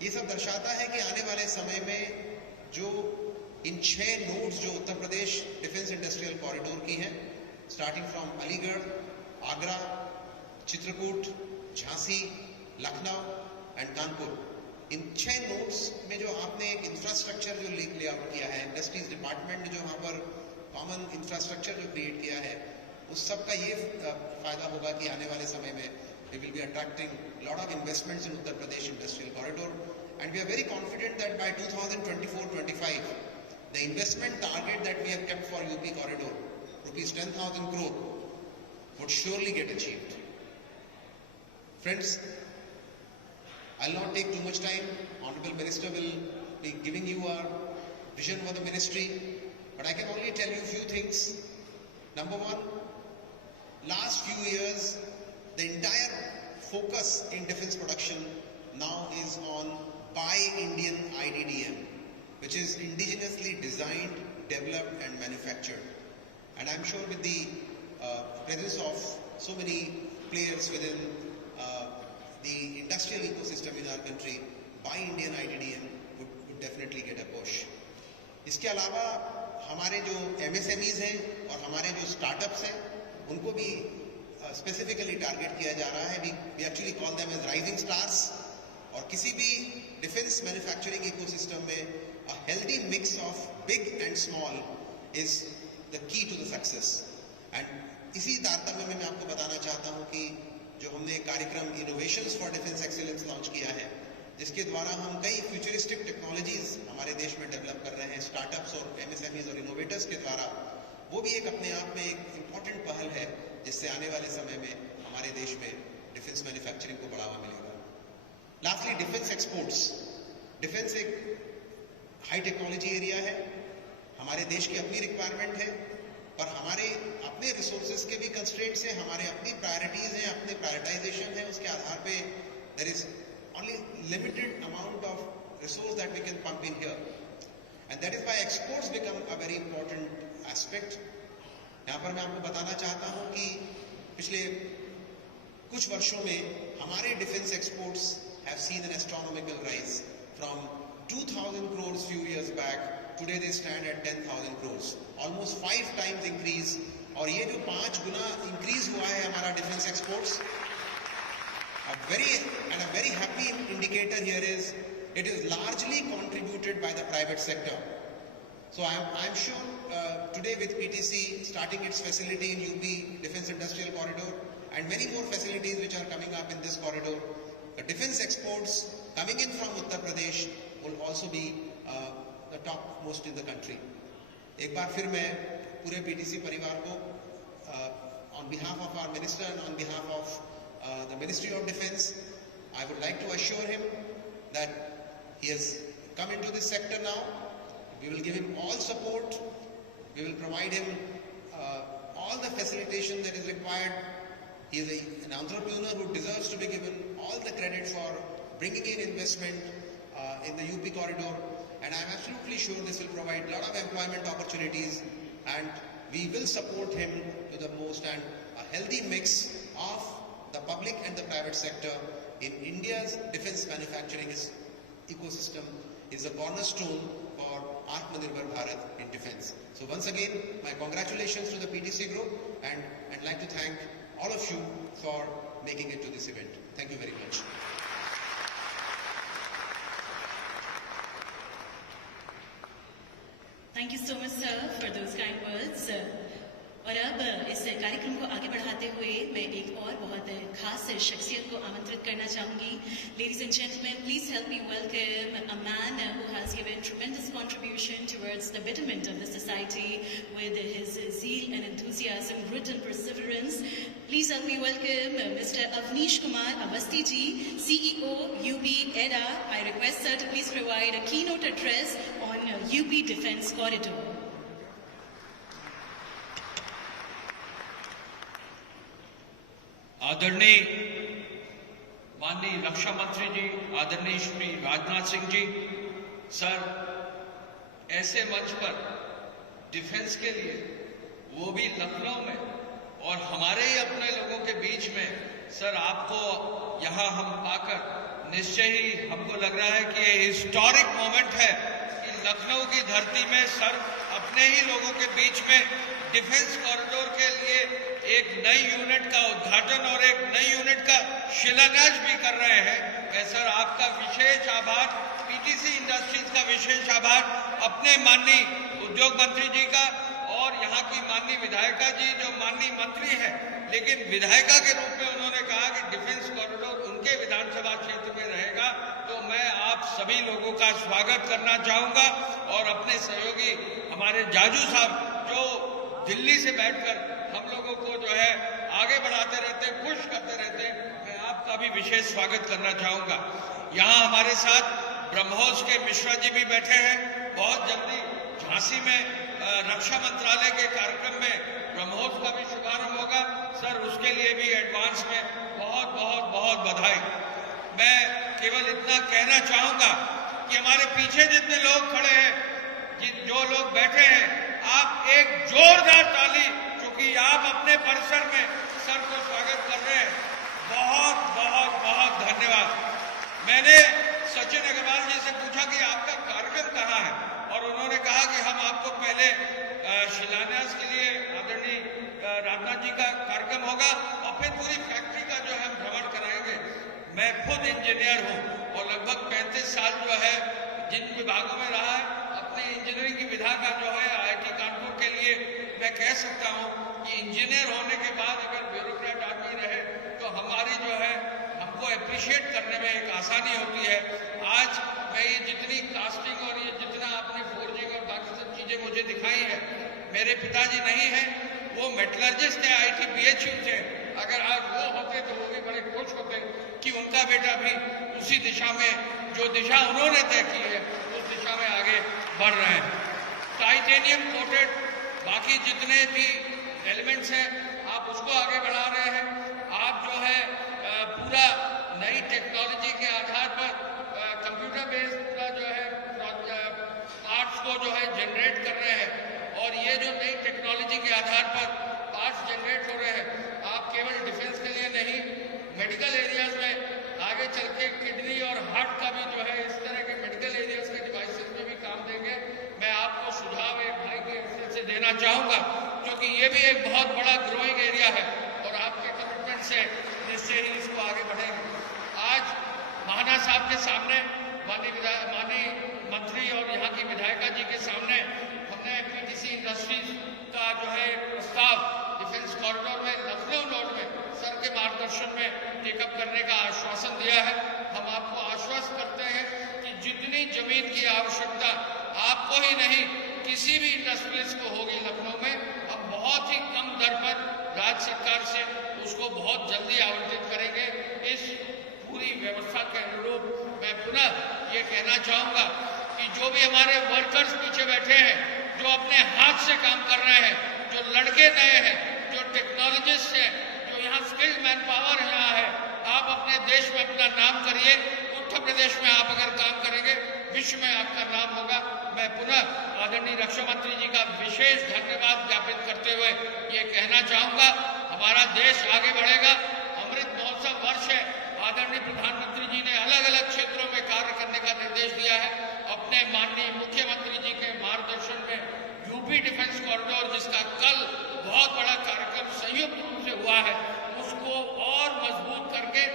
ये सब दर्शाता है कि आने वाले समय में जो इन 6 नोड्स जो उत्तर प्रदेश डिफेंस इंडस्ट्रियल कॉरिडोर की हैं, starting from Aligarh, Agra, Chitrakoot, Jhansi, Lucknow and Kanpur, in 6 nodes में जो आपने एक इंफ्रास्ट्रक्चर जो लेआउट किया है, इंडस्ट्रीज डिपार्टमेंट ने जो वहाँ पर कॉमन इंफ्रास्ट्रक्चर जो क्रिएट किया है, उस सब का ये फायदा होगा कि आने वाले समय में we will be attracting lot of investments in Uttar Pradesh industrial corridor, and we are very confident that by 2024-25 the investment target that we have kept for UP corridor, rupees 10,000 crore, would surely get achieved. Friends, I'll not take too much time. Honorable Minister will be giving you our vision for the ministry, but I can only tell you a few things. Number one, last few years, the entire focus in defense production now is on Buy Indian IDDM, which is indigenously designed, developed and manufactured. And I'm sure with the presence of so many players within the industrial ecosystem in our country, Buy Indian IDDM would definitely get a push. इसके अलावा हमारे जो MSMEs हैं और हमारे जो startups हैं, उनको भी specifically target किया जा रहा है. We actually call them as rising stars. और किसी भी डिफेंस मैन्युफैक्चरिंग इकोसिस्टम में a healthy mix of big and small is the key to the success. And इसी तारतम्य में मैं आपको बताना चाहता हूं कि जो हमने कार्यक्रम innovations for defence excellence launch किया है, जिसके द्वारा हम कई फ्यूचरिस्टिक टेक्नोलॉजीज हमारे देश में डेवलप कर रहे हैं स्टार्टअप्स और एमएसएमईज और इनोवेटर्स के द्वारा, वो भी एक अपने आप में एक इम्पॉर्टेंट पहल है जिससे आने वाले समय में हमारे देश में डिफेंस मैन्युफैक्चरिंग को बढ़ावा मिलेगा। Lastly, defence exports. डिफेंस एक हाई टेक्नोलॉजी एरिया है, हमारे देश की अपनी रिक्वायरमेंट है, पर हमारे अपने रिसोर्सेज के भी कंस्ट्रेंट्स हैं, हमारे अपनी प्रायोरिटीज हैं, अपने प्रायोरिटाइजेशन है, उसके आधार पे there is only limited amount of resource that we can pump in here, and that is why exports become a very important aspect. यहाँ पर मैं आपको बताना चाहता हूँ कि पिछले कुछ वर्षों में हमारे defence exports have seen an astronomical rise from 2,000 crores few years back. Today they stand at 10,000 crores, almost 5 times increase. और ये जो 5 गुना इंक्रीज हुआ है हमारा defence exports, a very happy indicator here is it is largely contributed by the private sector. So I'm sure today with PTC starting its facility in UP Defence Industrial Corridor and many more facilities which are coming up in this corridor, the defence exports coming in from Uttar Pradesh will also be the top most in the country. एक बार फिर मैं पूरे PTC परिवार को on behalf of our minister and on behalf of the Ministry of Defence, I would like to assure him that he has come into this sector now. We will give him all support. We will provide him all the facilitation that is required. He is an entrepreneur who deserves to be given all the credit for bringing in investment in the UP corridor, and I am absolutely sure this will provide a lot of employment opportunities, and we will support him to the most, and a healthy mix of the public and the private sector in India's defense manufacturing ecosystem is a cornerstone for Atmanirbhar Bharat in defense. So once again, my congratulations to the PTC group, and I'd like to thank all of you for making it to this event. Thank you very much. Thank you so much, sir, for those kind words. और अब इस कार्यक्रम को आगे बढ़ाते हुए मैं एक और बहुत खास शख्सियत को आमंत्रित करना चाहूंगी। Ladies and gentlemen, please help me welcome a man who has given tremendous contribution towards the betterment of the society with his zeal and enthusiasm, grit and perseverance. Please help me welcome Mr. Avnish Kumar Avasti ji, CEO UP EDA. I request sir to please provide a keynote address on UP Defence Corridor. आदरणीय माननीय रक्षा मंत्री जी, आदरणीय Shri Rajnath Singh ji, sir, ऐसे मंच पर defence के लिए, वो भी लखनऊ में और हमारे ही अपने लोगों के बीच में, सर आपको यहां हम पाकर निश्चय ही हमको लग रहा है कि ये हिस्टोरिक मोमेंट है कि लखनऊ की धरती में सर अपने ही लोगों के बीच में डिफेंस कॉरिडोर के लिए एक नई यूनिट का उद्घाटन और एक नई यूनिट का शिलान्यास भी कर रहे हैं। मैं सर आपका विशेष आभार, पीटीसी इंडस्ट्रीज का विशेष आभार, अपने माननीय उद्योग मंत्री जी का और यहाँ की माननीय विधायिका जी जो माननीय मंत्री है लेकिन विधायिका के रूप में उन्होंने कहा कि डिफेंस कॉरिडोर उनके विधानसभा क्षेत्र में रहेगा, तो मैं आप सभी लोगों का स्वागत करना चाहूंगा और अपने सहयोगी हमारे जाजू साहब जो दिल्ली से बैठकर हम लोगों को जो है आगे बढ़ाते रहते, खुश करते रहते, मैं आपका भी विशेष स्वागत करना चाहूंगा। यहाँ हमारे साथ ब्रह्मोस के मिश्रा जी भी बैठे हैं। बहुत जल्दी झांसी में रक्षा मंत्रालय के कार्यक्रम में ब्रह्मोस का भी शुभारंभ होगा। सर उसके लिए भी एडवांस में बहुत बहुत बहुत बधाई। मैं केवल इतना कहना चाहूंगा कि हमारे पीछे जितने लोग खड़े हैं, जो लोग बैठे हैं, आप एक जोरदार ताली, क्योंकि आप अपने परिसर में सर को स्वागत कर रहे हैं। बहुत बहुत बहुत धन्यवाद। मैंने सचिन अग्रवाल जी से पूछा कि आपका कार्यक्रम कहाँ है, और उन्होंने कहा कि हम आपको पहले शिलान्यास के लिए आदरणीय राजनाथ जी का कार्यक्रम होगा और फिर पूरी फैक्ट्री का जो है हम भ्रमण कराएंगे। मैं खुद इंजीनियर हूँ और 35 साल जो है जिन विभागों में रहा है, अपने इंजीनियरिंग की विधा का जो है IIT कानपुर के लिए मैं कह सकता हूँ कि इंजीनियर होने के बाद अगर ब्यूरोक्रेट आदमी रहे तो हमारी जो है हमको अप्रिशिएट करने में एक आसानी होती है। आज मैं ये जितनी कास्टिंग और ये जितना आपने फोर्जिंग और बाकी सब चीजें मुझे दिखाई है, मेरे पिताजी नहीं है, वो मेटलर्जिस्ट है, IIT BHU थे। अगर आज वो होते तो वो भी बड़े खुश होते कि उनका बेटा भी उसी दिशा में, जो दिशा उन्होंने तय की है, उस दिशा में आगे बढ़ रहे हैं। टाइटेनियम कोटेड बाकी जितने भी एलिमेंट्स हैं, आप उसको आगे बढ़ा रहे हैं। आप जो है पूरा नई टेक्नोलॉजी के आधार पर कंप्यूटर बेस्ड पूरा जो है पार्ट्स को जो है जनरेट कर रहे हैं। और ये जो नई टेक्नोलॉजी के आधार पर पार्ट्स जनरेट हो रहे हैं, आप केवल डिफेंस के लिए नहीं, मेडिकल एरियाज में आगे चल के किडनी और हार्ट का भी जो है इस तरह के मेडिकल एरियाज के डिवाइसेस में भी काम देंगे। मैं आपको सुझाव एक भाई के हिस्से से देना चाहूंगा, क्योंकि ये भी एक बहुत बड़ा ग्रोइंग एरिया है और आपके कमिटमेंट से निश्चय ही इसको आगे बढ़ेंगे। आज महाना साहब के सामने, माननीय मंत्री और यहाँ की विधायिका जी के सामने हमने PTC इंडस्ट्रीज का जो है प्रस्ताव डिफेंस कॉरिडोर में लखनऊ रोड में सर के मार्गदर्शन में टेकअप करने का आश्वासन दिया है। हम आपको आश्वस्त करते हैं कि जितनी जमीन की आवश्यकता आपको ही नहीं किसी भी इंडस्ट्रियलिस्ट को होगी लखनऊ में, हम बहुत ही कम दर पर राज्य सरकार से उसको बहुत जल्दी आवंटित करेंगे। इस पूरी व्यवस्था के अनुरूप मैं पुनः ये कहना चाहूंगा कि जो भी हमारे वर्कर्स पीछे बैठे हैं, जो अपने हाथ से काम कर रहे हैं, जो लड़के नए हैं, जो टेक्नोलॉजिस्ट हैं, जो यहाँ स्किल्ड मैन पावर यहाँ है, आप अपने देश में अपना नाम करिए। उत्तर प्रदेश में आप अगर काम करेंगे, विश्व में आपका नाम होगा। मैं पुनः आदरणीय रक्षा मंत्री जी का विशेष धन्यवाद ज्ञापित करते हुए ये कहना चाहूंगा, हमारा देश आगे बढ़ेगा। अमृत महोत्सव वर्ष है, आदरणीय प्रधानमंत्री जी ने अलग अलग क्षेत्रों में कार्य करने का निर्देश दिया है। अपने माननीय मुख्यमंत्री जी के मार्गदर्शन में यूपी डिफेंस कॉरिडोर, जिसका कल बहुत बड़ा कार्यक्रम संयुक्त रूप से हुआ है, उसको और मजबूत करके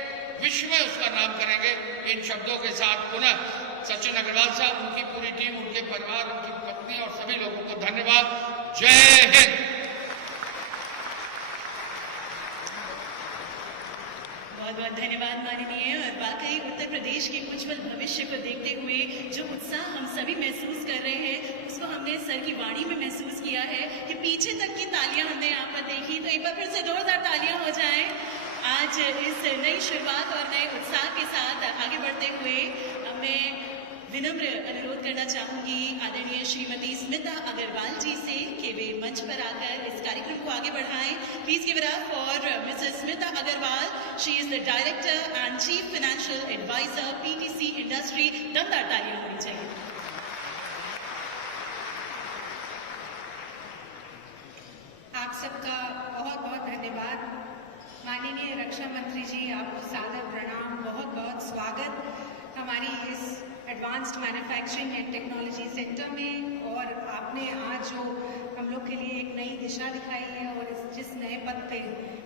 विश्व में उसका नाम करेंगे। इन शब्दों के साथ पुनः सचिन अग्रवाल साहब, उनकी पूरी टीम, उनके परिवार, उनकी पत्नी और सभी लोगों को धन्यवाद। जय हिंद। बहुत बहुत धन्यवाद माननीय। और वाकई उत्तर प्रदेश के उज्जवल भविष्य को देखते हुए जो उत्साह हम सभी महसूस कर रहे हैं, उसको हमने सर की वाणी में महसूस किया है कि पीछे तक की तालियां हमने यहाँ पर देखी, तो एक बार फिर से जोरदार तालियां हो जाएं। आज इस नई शुरुआत और नए उत्साह के साथ आगे बढ़ते हुए मैं विनम्र अनुरोध करना चाहूंगी आदरणीय श्रीमती स्मिता अग्रवाल जी से कि वे मंच पर आकर इस कार्यक्रम को आगे बढ़ाएं। Please give it up for Mrs Smita Agarwal. She is the director and chief financial advisor PTC industry. दमदार तालियां होनी चाहिए। आप सबका बहुत बहुत धन्यवाद। माननीय रक्षा मंत्री जी, आपको सादर प्रणाम, बहुत बहुत स्वागत हमारी इस advanced manufacturing and technology centre में। और आपने आज जो हम लोग के लिए एक नई दिशा दिखाई है और जिस नए पथ पे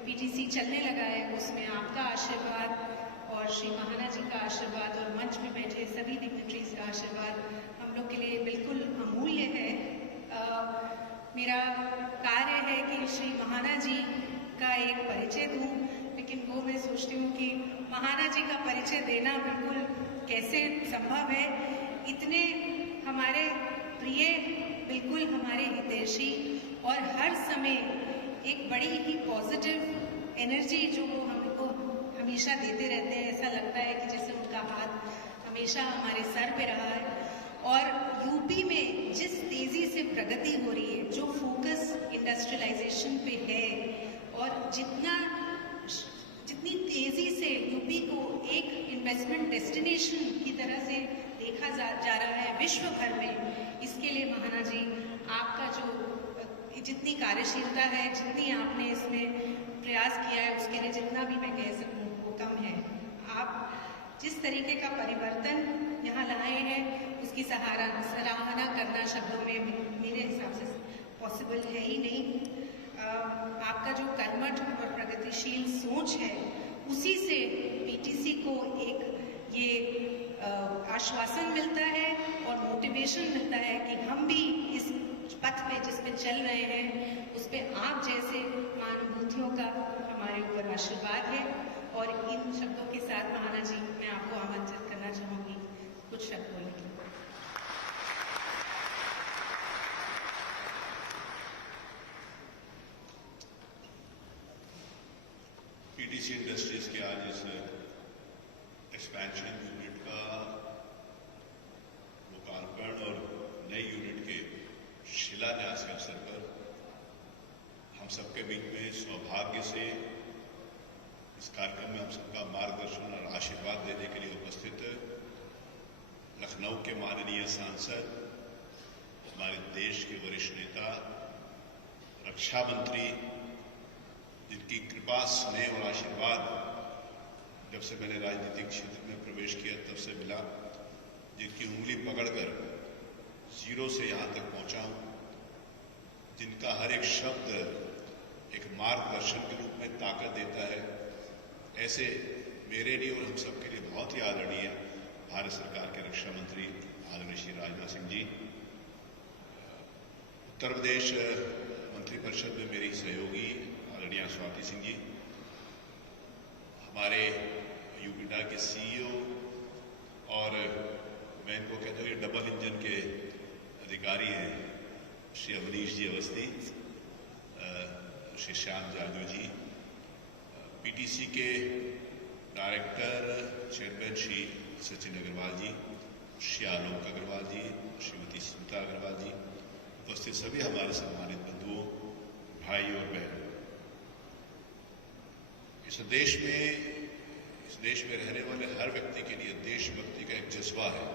PTC चलने लगा है, उसमें आपका आशीर्वाद और श्री महाना जी का आशीर्वाद और मंच में बैठे सभी डिग्निटरीज का आशीर्वाद हम लोग के लिए बिल्कुल अमूल्य है। मेरा कार्य है कि श्री महाना जी का एक परिचय दूं, लेकिन वो मैं सोचती हूँ कि महाना जी का परिचय देना बिल्कुल कैसे संभव है। इतने हमारे प्रिय, बिल्कुल हमारे हितैषी और हर समय एक बड़ी ही पॉजिटिव एनर्जी जो वो हमको हमेशा देते रहते हैं। ऐसा लगता है कि जैसे उनका हाथ हमेशा हमारे सर पे रहा है। और यूपी में जिस तेजी से प्रगति हो रही है, जो फोकस इंडस्ट्रियलाइजेशन पे है और जितनी तेजी से यूपी को एक इन्वेस्टमेंट डेस्टिनेशन की तरह से देखा जा रहा है विश्व भर में, इसके लिए महाना जी आपका जो जितनी कार्यशीलता है, जितनी आपने इसमें प्रयास किया है, उसके लिए जितना भी मैं कह सकूं वो कम है। आप जिस तरीके का परिवर्तन यहाँ लाए हैं, उसकी सराहना करना शब्दों में मेरे हिसाब से पॉसिबल है ही नहीं। आपका जो कर्मठ और प्रगतिशील सोच है, उसी से PTC को एक ये आश्वासन मिलता है और मोटिवेशन मिलता है कि हम भी इस पथ पे जिस पे चल रहे हैं उस पे आप जैसे महानुभूतियों का हमारे ऊपर आशीर्वाद है। और इन शब्दों के साथ महाना जी मैं आपको आमंत्रित करना चाहूंगी कुछ शब्द बोलने के लिए। पीटीसी इंडस्ट्रीज के आज इस एक्सपेंशन यूनिट का लोकार्पण और नई यूनिट के शिलान्यास के अवसर पर हम सबके बीच में सौभाग्य से इस कार्यक्रम में हम सबका मार्गदर्शन और आशीर्वाद देने के लिए उपस्थित लखनऊ के माननीय सांसद, हमारे देश के वरिष्ठ नेता, रक्षा मंत्री, जिनकी कृपा, स्नेह और आशीर्वाद जब से मैंने राजनीतिक क्षेत्र में प्रवेश किया तब से मिला, जिनकी उंगली पकड़कर जीरो से यहां तक पहुंचा हूं, जिनका हर एक शब्द एक मार्गदर्शन के रूप में ताकत देता है, ऐसे मेरे लिए और हम सबके लिए बहुत ही आदरणीय भारत सरकार के रक्षा मंत्री आदरणीय श्री राजनाथ सिंह जी, उत्तर प्रदेश मंत्रिपरिषद में मेरी सहयोगी आदरणीय स्वाति सिंह जी, हमारे यूपीडा के सीईओ और मैं इनको कहता हूँ ये डबल इंजन के अधिकारी हैं, श्री अवनीश जी अवस्थी, श्री श्याम जाजू जी, पीटीसी के डायरेक्टर चेयरमैन श्री सचिन अग्रवाल जी, श्री आलोक अग्रवाल जी, श्रीमती स्मिता अग्रवाल जी, उपस्थित सभी हमारे सम्मानित बंधुओं, भाई और बहन, इस देश में रहने वाले हर व्यक्ति के लिए देशभक्ति का एक जज्बा है।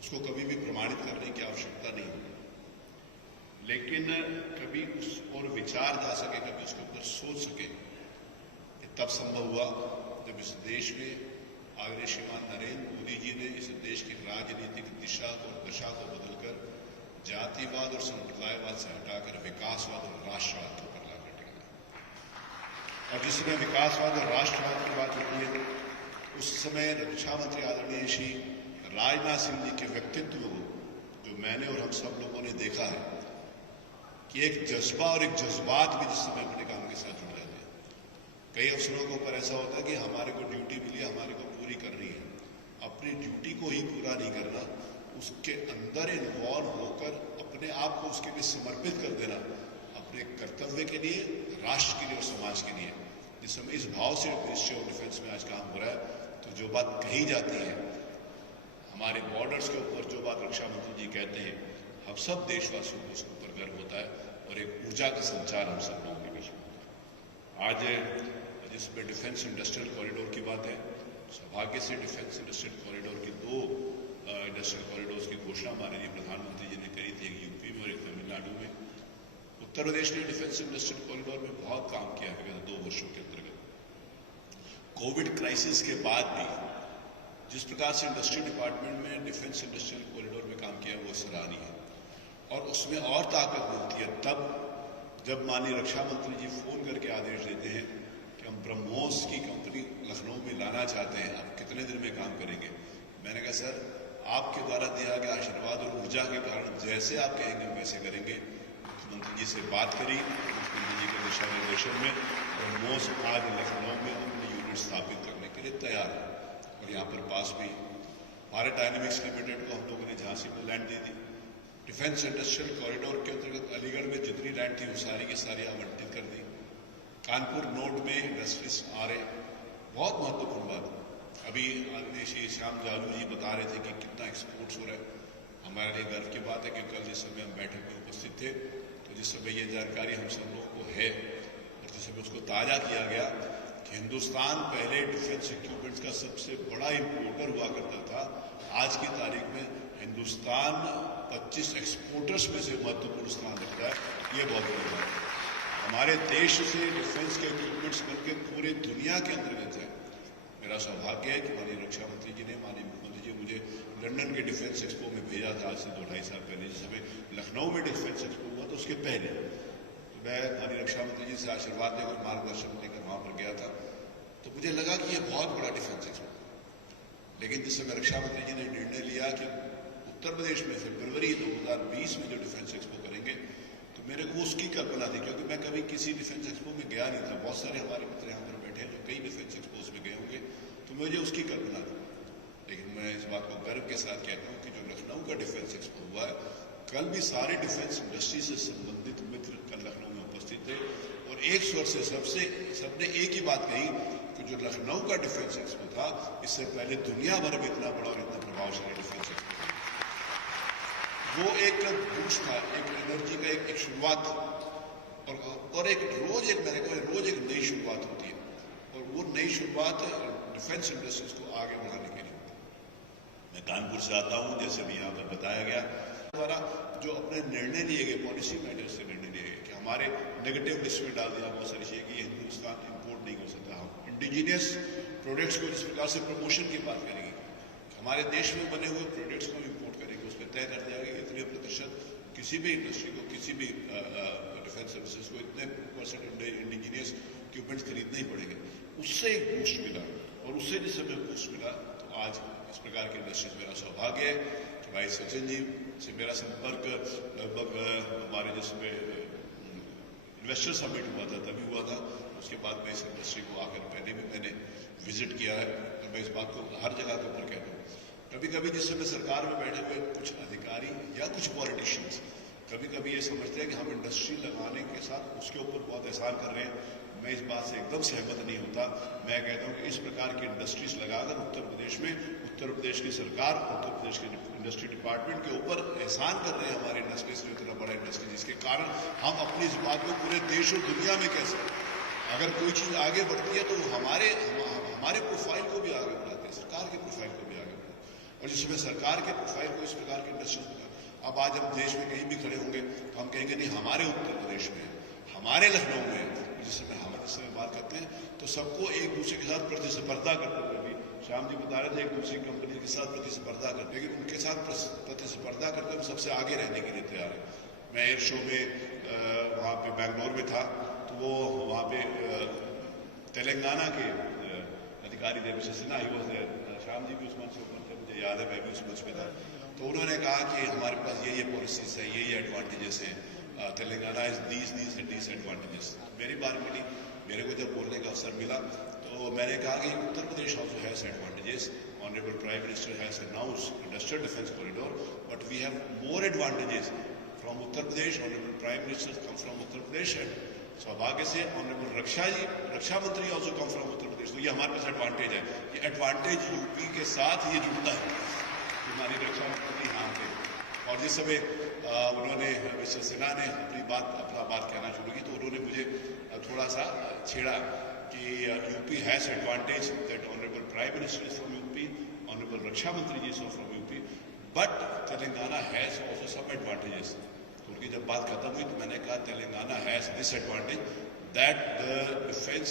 उसको कभी भी प्रमाणित करने की आवश्यकता नहीं होती, लेकिन कभी उस और विचार जा सके, कभी उसके ऊपर सोच सके, ये तब संभव हुआ जब इस देश में आदरणीय श्रीमान नरेंद्र मोदी जी ने इस देश की राजनीतिक दिशा और दशा को बदलकर जातिवाद और संप्रदायवाद से हटाकर विकासवाद और राष्ट्रवाद के ऊपर लागू किया। और जिस समय विकासवाद और राष्ट्रवाद की बात होती है, उस समय रक्षा मंत्री आदरणीय श्री राजनाथ सिंह जी के व्यक्तित्व को जो मैंने और हम सब लोगों ने देखा है कि एक जज्बा और एक जज्बात भी जिस समय अपने काम के साथ जुड़ जाते हैं। कई अवसरों के ऊपर ऐसा होता है कि हमारे को ड्यूटी मिली, हमारे को पूरी करनी है, अपनी ड्यूटी को ही पूरा नहीं करना, उसके अंदर इन्वॉल्व होकर अपने आप को उसके लिए समर्पित कर देना, अपने कर्तव्य के लिए, राष्ट्र के लिए और समाज के लिए। जिस समय इस भाव से मिनिस्ट्री ऑफ डिफेंस में आज काम हो रहा है, तो जो बात कही जाती है, हमारे बॉर्डर्स के ऊपर जो बात रक्षा मंत्री जी कहते हैं, हम सब देशवासियों को उसके ऊपर गर्व होता है और एक ऊर्जा का संचार हम सब लोगों के बीच में होता है। आज जिसमें डिफेंस इंडस्ट्रियल कॉरिडोर की बात है, सौभाग्य से डिफेंस इंडस्ट्रियल कॉरिडोर की 2 इंडस्ट्रियल कॉरिडोर्स की घोषणा माननीय प्रधानमंत्री जी ने करी थी, एक यूपी में और एक तमिलनाडु में। उत्तर प्रदेश ने डिफेंस इंडस्ट्रियल कॉरिडोर में बहुत काम किया है विगत 2 वर्षों के अंतर्गत। कोविड क्राइसिस के बाद भी जिस प्रकार से इंडस्ट्री डिपार्टमेंट में डिफेंस इंडस्ट्रियल कॉरिडोर में काम किया वो सराहनीय है, और उसमें और ताकत मिलती है तब जब माननीय रक्षा मंत्री जी फोन करके आदेश देते हैं कि हम ब्रह्मोस की कंपनी लखनऊ में लाना चाहते हैं, आप कितने दिन में काम करेंगे। मैंने कहा सर, आपके द्वारा दिया गया आशीर्वाद और ऊर्जा के कारण जैसे आप कहेंगे हम वैसे करेंगे। मुख्यमंत्री जी से बात करी, मुख्यमंत्री जी के दिशा निर्देशन में ब्रह्मोस आज लखनऊ में अपनी यूनिट स्थापित करने के लिए तैयार है। और यहाँ पर पास भी भारत डायनेमिक्स लिमिटेड को हम लोगों ने झांसी में लैंड दे दी। डिफेंस इंडस्ट्रियल कॉरिडोर के अंतर्गत अलीगढ़ में जितनी लैंड थी वो सारी की सारी आवंटित कर दी। कानपुर नोड में इंडस्ट्रीज आ रहे, बहुत महत्वपूर्ण बात। अभी आदरणीय श्री श्याम जाजू जी बता रहे थे कि कितना एक्सपोर्ट्स हो रहा है। हमारे लिए गर्व की बात है कि कल जिस समय हम बैठक में उपस्थित थे, तो जिस समय ये जानकारी हम सब लोगों को है और जिस समय उसको ताज़ा किया गया कि हिंदुस्तान पहले डिफेंस इक्विपमेंट्स का सबसे बड़ा इंपोर्टर हुआ करता था, आज की तारीख में हिंदुस्तान 25 एक्सपोर्टर्स में से महत्वपूर्ण स्थान रखता है। ये बहुत बड़ी बात है। हमारे देश से डिफेंस के इक्विपमेंट्स बनकर पूरे दुनिया के अंतर्गत है। मेरा सौभाग्य है कि माननीय रक्षा मंत्री जी ने, माननीय मुख्यमंत्री जी मुझे लंदन के डिफेंस एक्सपो में भेजा था आज से 2-2.5 साल पहले। जिस समय लखनऊ में डिफेंस एक्सपो हुआ तो उसके पहले तो मैं माननीय रक्षा मंत्री जी से आशीर्वाद लेकर, मार्गदर्शन लेकर वहाँ पर गया था। तो मुझे लगा कि ये बहुत बड़ा डिफेंस एक्सपो, लेकिन जिस समय रक्षा मंत्री जी ने निर्णय लिया कि उत्तर प्रदेश में फरवरी 2020 में जो डिफेंस एक्सपो करेंगे, तो मेरे को उसकी कल्पना थी, क्योंकि मैं कभी किसी डिफेंस एक्सपो में गया नहीं था। बहुत सारे हमारे मित्र यहाँ पर बैठे हैं जो कई डिफेंस एक्सपोज में गए होंगे, तो मुझे उसकी कल्पना थी। लेकिन मैं इस बात को गर्व के साथ कहता हूँ कि जो लखनऊ का डिफेंस एक्सपो हुआ है, कल भी सारे डिफेंस इंडस्ट्री से संबंधित मित्र कल लखनऊ में उपस्थित थे और एक स्वर से सबने एक ही बात कही कि जो लखनऊ का डिफेंस एक्सपो था, इससे पहले दुनिया भर में इतना बड़ा और इतना प्रभावशाली डिफेंस एक्सपो था। वो एक बूस्ट था, एक एनर्जी का एक शुरुआत था, और एक रोज एक नई शुरुआत होती है, और वो नई शुरुआत डिफेंस इंडस्ट्रीज को आगे बढ़ाने के लिए होती है। मैं कानपुर से आता हूँ, जैसे भी यहाँ पर बताया गया, द्वारा जो अपने निर्णय लिए गए, पॉलिसी मैटर्स से निर्णय लिए गए कि हमारे नेगेटिव लिस्ट में डाल दिया बहुत सारी चीजें कि हिंदुस्तान इंपोर्ट नहीं हो सकता। हम इंडिजीनियस प्रोडक्ट्स को जिस प्रकार से प्रमोशन की बात करेंगे, हमारे देश में बने हुए प्रोडक्ट्स को इंपोर्ट करेंगे, उस पर तय कर दिया गया इतने प्रतिशत किसी भी इंडस्ट्री को, किसी भी डिफेंस सर्विसेज को इतने % इंडिजीनियस इक्विपमेंट्स खरीदने ही पड़ेंगे। उससे एक बूस्ट मिला, और उससे जिस समय बूस्ट मिला, तो आज इस प्रकार की इंडस्ट्रीज, मेरा सौभाग्य है कि भाई सचिन जी से मेरा संपर्क लगभग हमारे जिसमें इन्वेस्टर समिट हुआ था तभी हुआ था। उसके बाद मैं इस इंडस्ट्री को आकर पहले भी मैंने विजिट किया है, और मैं इस बात को हर जगह के ऊपर कहता हूँ। कभी कभी जिस समय सरकार में बैठे हुए कुछ अधिकारी या कुछ पॉलिटिशियंस कभी कभी ये समझते हैं कि हम इंडस्ट्री लगाने के साथ उसके ऊपर बहुत एहसान कर रहे हैं। मैं इस बात से एकदम सहमत नहीं होता। मैं कहता हूँ कि इस प्रकार की इंडस्ट्रीज लगाकर उत्तर प्रदेश में उत्तर प्रदेश की सरकार, उत्तर प्रदेश के इंडस्ट्री डिपार्टमेंट के ऊपर एहसान कर रहे हैं हमारे इंडस्ट्रीज को, इतना बड़ा इंडस्ट्री जिसके कारण हम अपनी इस बात को पूरे देश और दुनिया में कह सकते हैं। अगर कोई चीज आगे बढ़ती है तो हमारे प्रोफाइल को भी आगे बढ़ाते हैं, सरकार के प्रोफाइल को भी आगे बढ़ाते हैं। और जिसमें सरकार के प्रोफाइल को इस प्रकार की इंडस्ट्रीज में, अब आज हम देश में कहीं भी खड़े होंगे तो हम कहेंगे नहीं हमारे उत्तर प्रदेश में, हमारे लखनऊ में, जिसमें हम इस समय बात करते हैं तो सबको एक दूसरे के साथ प्रतिस्पर्धा करते हुए भी, श्याम जी बता रहे थे एक दूसरी कंपनी के साथ प्रतिस्पर्धा करते, लेकिन उनके साथ प्रतिस्पर्धा करके हम सबसे आगे रहने के लिए तैयार है। मैं एयर शो में वहाँ पे बैंगलोर में था, तो वो वहाँ पे तेलंगाना के अधिकारी थे, mister Sinha, he was there, Shyam ji भी उस मंच से ऊपर थे, मुझे याद है मैं भी उस मंच पे था। तो उन्होंने कहा कि हमारे पास ये पॉलिसीज है, ये एडवांटेजेस हैं, तेलंगाना इज दीज एडवांटेजेस। मेरी बात मिली, मेरे को जब बोलने का अवसर मिला तो मैंने कहा कि Uttar Pradesh also has advantages. Honourable prime minister has announced industrial defence corridor, but we have more advantages from Uttar Pradesh. Honourable prime minister come from Uttar Pradesh, and सौभाग्य से ऑनरेबल रक्षा मंत्री ऑल्सो कम फ्रॉम उत्तर प्रदेश। तो ये हमारे पास एडवांटेज है। ये एडवांटेज यूपी के साथ ये जुड़ता है। हमारी रक्षा मंत्री यहाँ पे, और जिस समय उन्होंने, मिस्टर सिन्हा ने अपना बात कहना शुरू की, तो उन्होंने मुझे थोड़ा सा छेड़ा कि UP has advantage, that honourable prime minister is from UP, honourable रक्षा मंत्री ji is from UP, but Telangana has also some advantages. तो उनकी जब बात खत्म हुई तो मैंने कहा Telangana has this advantage, that the defence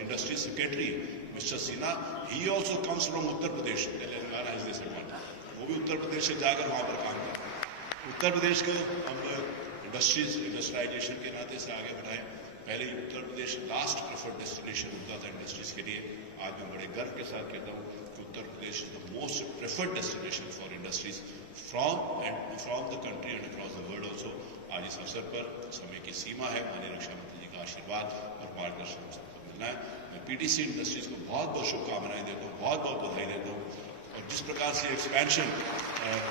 industry secretary mister Sinha, he also comes from Uttar Pradesh. Telangana has this advantage, वो भी उत्तर प्रदेश से जाकर वहां पर काम करते हैं। उत्तर प्रदेश को हम इंडस्ट्रियलाइजेशन के नाते से आगे बढ़ाएं। पहले Uttar Pradesh last preferred destination होता था इंडस्ट्रीज के लिए। आज मैं बड़े गर्व के साथ कहता हूँ कि Uttar Pradesh is the most preferred destination for industries from the country and across the world also. आज इस अवसर पर समय की सीमा है, माननीय रक्षा मंत्री जी का आशीर्वाद और मार्गदर्शन सबको मिलना है। मैं पीटीसी इंडस्ट्रीज को बहुत बहुत शुभकामनाएं देता हूँ, बहुत बहुत बधाई देता हूँ। और जिस प्रकार से एक्सपेंशन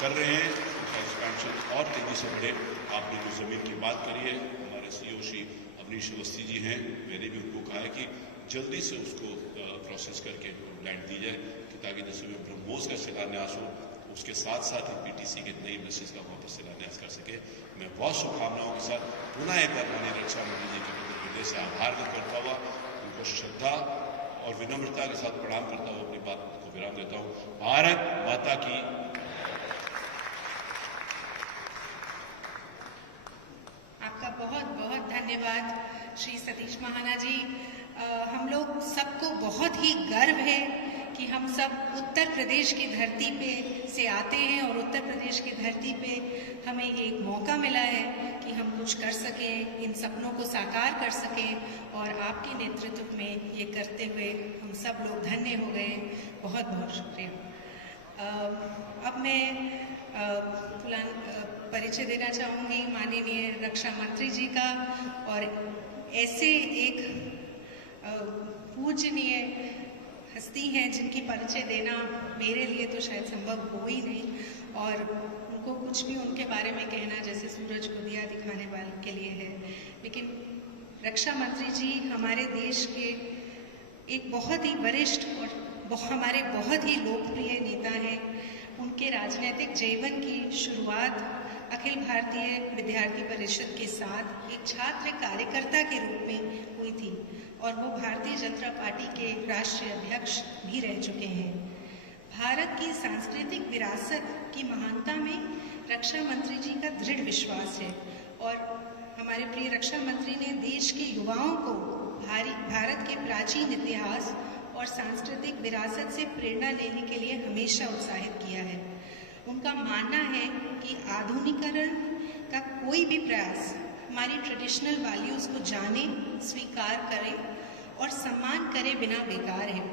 कर रहे हैं, उसका एक्सपेंशन और तेजी से बढ़े। आपने जो जमीन की बात करी है, हमारे सीईओ श्री अवनीश अवस्थी जी हैं, मैंने भी उनको कहा है कि जल्दी से उसको प्रोसेस करके लैंड दी जाए, कि ताकि जैसे में ब्रह्मोस का शिलान्यास हो, उसके साथ साथ ही पीटीसी के नई इंडस्ट्रीज का वहाँ पर शिलान्यास कर सके। मैं बहुत शुभकामनाओं के साथ पुनः एक बार माननीय रक्षा मंत्री जी के हृदय से आभार व्यक्त करता हुआ, उनको श्रद्धा और विनम्रता के साथ प्रणाम करता हुआ अपनी बात को विराम देता हूँ। भारत माता की। आपका बहुत बहुत धन्यवाद श्री सतीश महाना जी। हम लोग सबको बहुत ही गर्व है कि हम सब उत्तर प्रदेश की धरती पे से आते हैं, और उत्तर प्रदेश की धरती पे हमें ये एक मौका मिला है कि हम कुछ कर सकें, इन सपनों को साकार कर सकें, और आपके नेतृत्व में ये करते हुए हम सब लोग धन्य हो गए। बहुत बहुत शुक्रिया। अब मैं परिचय देना चाहूँगी माननीय रक्षा मंत्री जी का, और ऐसे एक पूजनीय हस्ती हैं जिनकी परिचय देना मेरे लिए तो शायद संभव हो ही नहीं, और उनको कुछ भी उनके बारे में कहना जैसे सूरज को दिया दिखाने वाले के लिए है। लेकिन रक्षा मंत्री जी हमारे देश के एक बहुत ही वरिष्ठ और हमारे बहुत ही लोकप्रिय नेता हैं। उनके राजनीतिक जीवन की शुरुआत अखिल भारतीय विद्यार्थी परिषद के साथ एक छात्र कार्यकर्ता के रूप में हुई थी, और वो भारतीय जनता पार्टी के राष्ट्रीय अध्यक्ष भी रह चुके हैं। भारत की सांस्कृतिक विरासत की महानता में रक्षा मंत्री जी का दृढ़ विश्वास है, और हमारे प्रिय रक्षा मंत्री ने देश के युवाओं को भारत के प्राचीन इतिहास और सांस्कृतिक विरासत से प्रेरणा लेने के लिए हमेशा उत्साहित किया है। उनका मानना है कि आधुनिकीकरण का कोई भी प्रयास हमारी ट्रेडिशनल वैल्यूज़ को जाने, स्वीकार करे और सम्मान करे बिना बेकार है।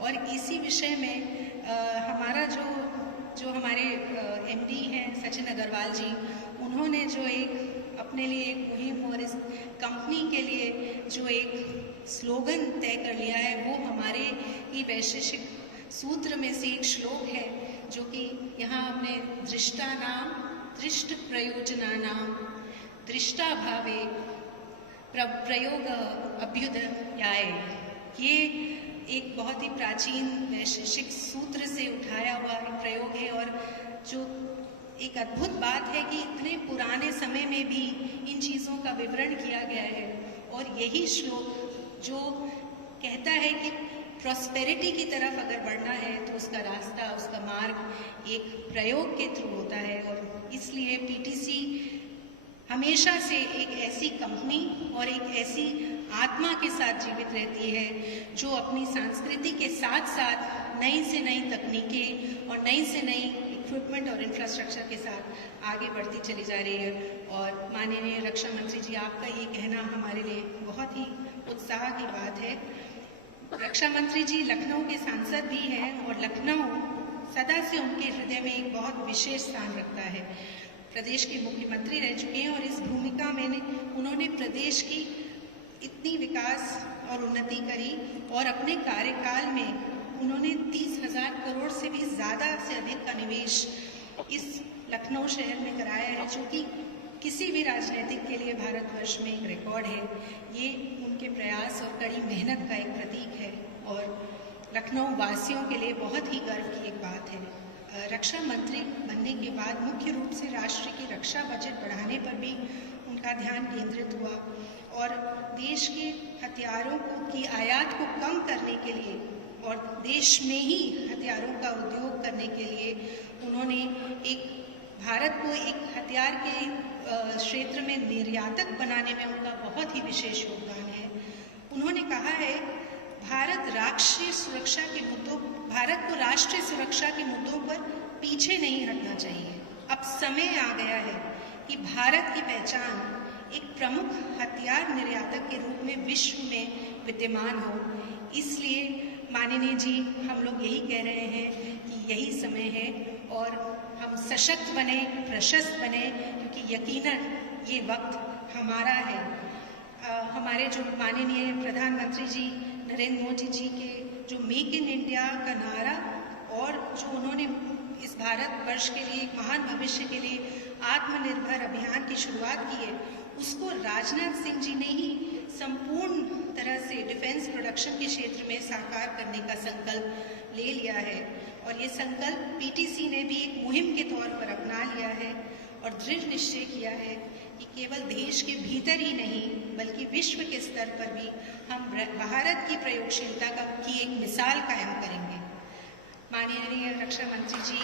और इसी विषय में हमारा जो हमारे एमडी हैं सचिन अग्रवाल जी, उन्होंने जो एक अपने लिए एक मुहिम और इस कंपनी के लिए जो एक स्लोगन तय कर लिया है, वो हमारे ही वैशेषिक सूत्र में से एक श्लोक है, जो कि यहाँ हमने दृष्टा नाम दृष्ट प्रयोजना नाम दृष्टा भावे प्रयोग अभ्युदयाय। ये एक बहुत ही प्राचीन वैशेषिक सूत्र से उठाया हुआ एक प्रयोग है, और जो एक अद्भुत बात है कि इतने पुराने समय में भी इन चीज़ों का विवरण किया गया है। और यही श्लोक जो कहता है कि प्रॉस्पेरिटी की तरफ अगर बढ़ना है तो उसका रास्ता, उसका मार्ग एक प्रयोग के थ्रू होता है। और इसलिए पीटीसी हमेशा से एक ऐसी कंपनी और एक ऐसी आत्मा के साथ जीवित रहती है जो अपनी संस्कृति के साथ साथ नई से नई तकनीकें और नई से नई इक्विपमेंट और इंफ्रास्ट्रक्चर के साथ आगे बढ़ती चली जा रही है। और माननीय रक्षा मंत्री जी, आपका ये कहना हमारे लिए बहुत ही उत्साह की बात है। रक्षा मंत्री जी लखनऊ के सांसद भी हैं, और लखनऊ सदा से उनके हृदय में एक बहुत विशेष स्थान रखता है। प्रदेश के मुख्यमंत्री रह चुके हैं, और इस भूमिका में उन्होंने प्रदेश की इतनी विकास और उन्नति करी, और अपने कार्यकाल में उन्होंने 30,000 करोड़ से भी ज़्यादा से अधिक का निवेश इस लखनऊ शहर में कराया है, जो कि किसी भी राजनीतिक के लिए भारतवर्ष में एक रिकॉर्ड है। ये उनके प्रयास और कड़ी मेहनत का एक प्रतीक है, और लखनऊ वासियों के लिए बहुत ही गर्व की एक बात है। रक्षा मंत्री बनने के बाद मुख्य रूप से राष्ट्र की रक्षा बजट बढ़ाने पर भी उनका ध्यान केंद्रित हुआ, और देश के हथियारों की आयात को कम करने के लिए और देश में ही हथियारों का उद्योग करने के लिए उन्होंने भारत को एक हथियार के क्षेत्र में निर्यातक बनाने में उनका बहुत ही विशेष योगदान है। उन्होंने कहा है, भारत को राष्ट्रीय सुरक्षा के मुद्दों पर पीछे नहीं हटना चाहिए। अब समय आ गया है कि भारत की पहचान एक प्रमुख हथियार निर्यातक के रूप में विश्व में विद्यमान हो। इसलिए माननीय जी, हम लोग यही कह रहे हैं कि यही समय है और हम सशक्त बने, प्रशस्त बने, क्योंकि यकीनन ये वक्त हमारा है। हमारे जो माननीय प्रधानमंत्री जी नरेंद्र मोदी जी के जो मेक इन इंडिया का नारा और जो उन्होंने इस भारतवर्ष के लिए एक महान भविष्य के लिए आत्मनिर्भर अभियान की शुरुआत की है, उसको राजनाथ सिंह जी ने ही संपूर्ण तरह से डिफेंस प्रोडक्शन के क्षेत्र में साकार करने का संकल्प ले लिया है। और ये संकल्प पीटीसी ने भी एक मुहिम के तौर पर अपना लिया है और दृढ़ निश्चय किया है कि केवल देश के भीतर ही नहीं बल्कि विश्व के स्तर पर भी हम भारत की प्रयोगशीलता की एक मिसाल कायम करेंगे। माननीय रक्षा मंत्री जी,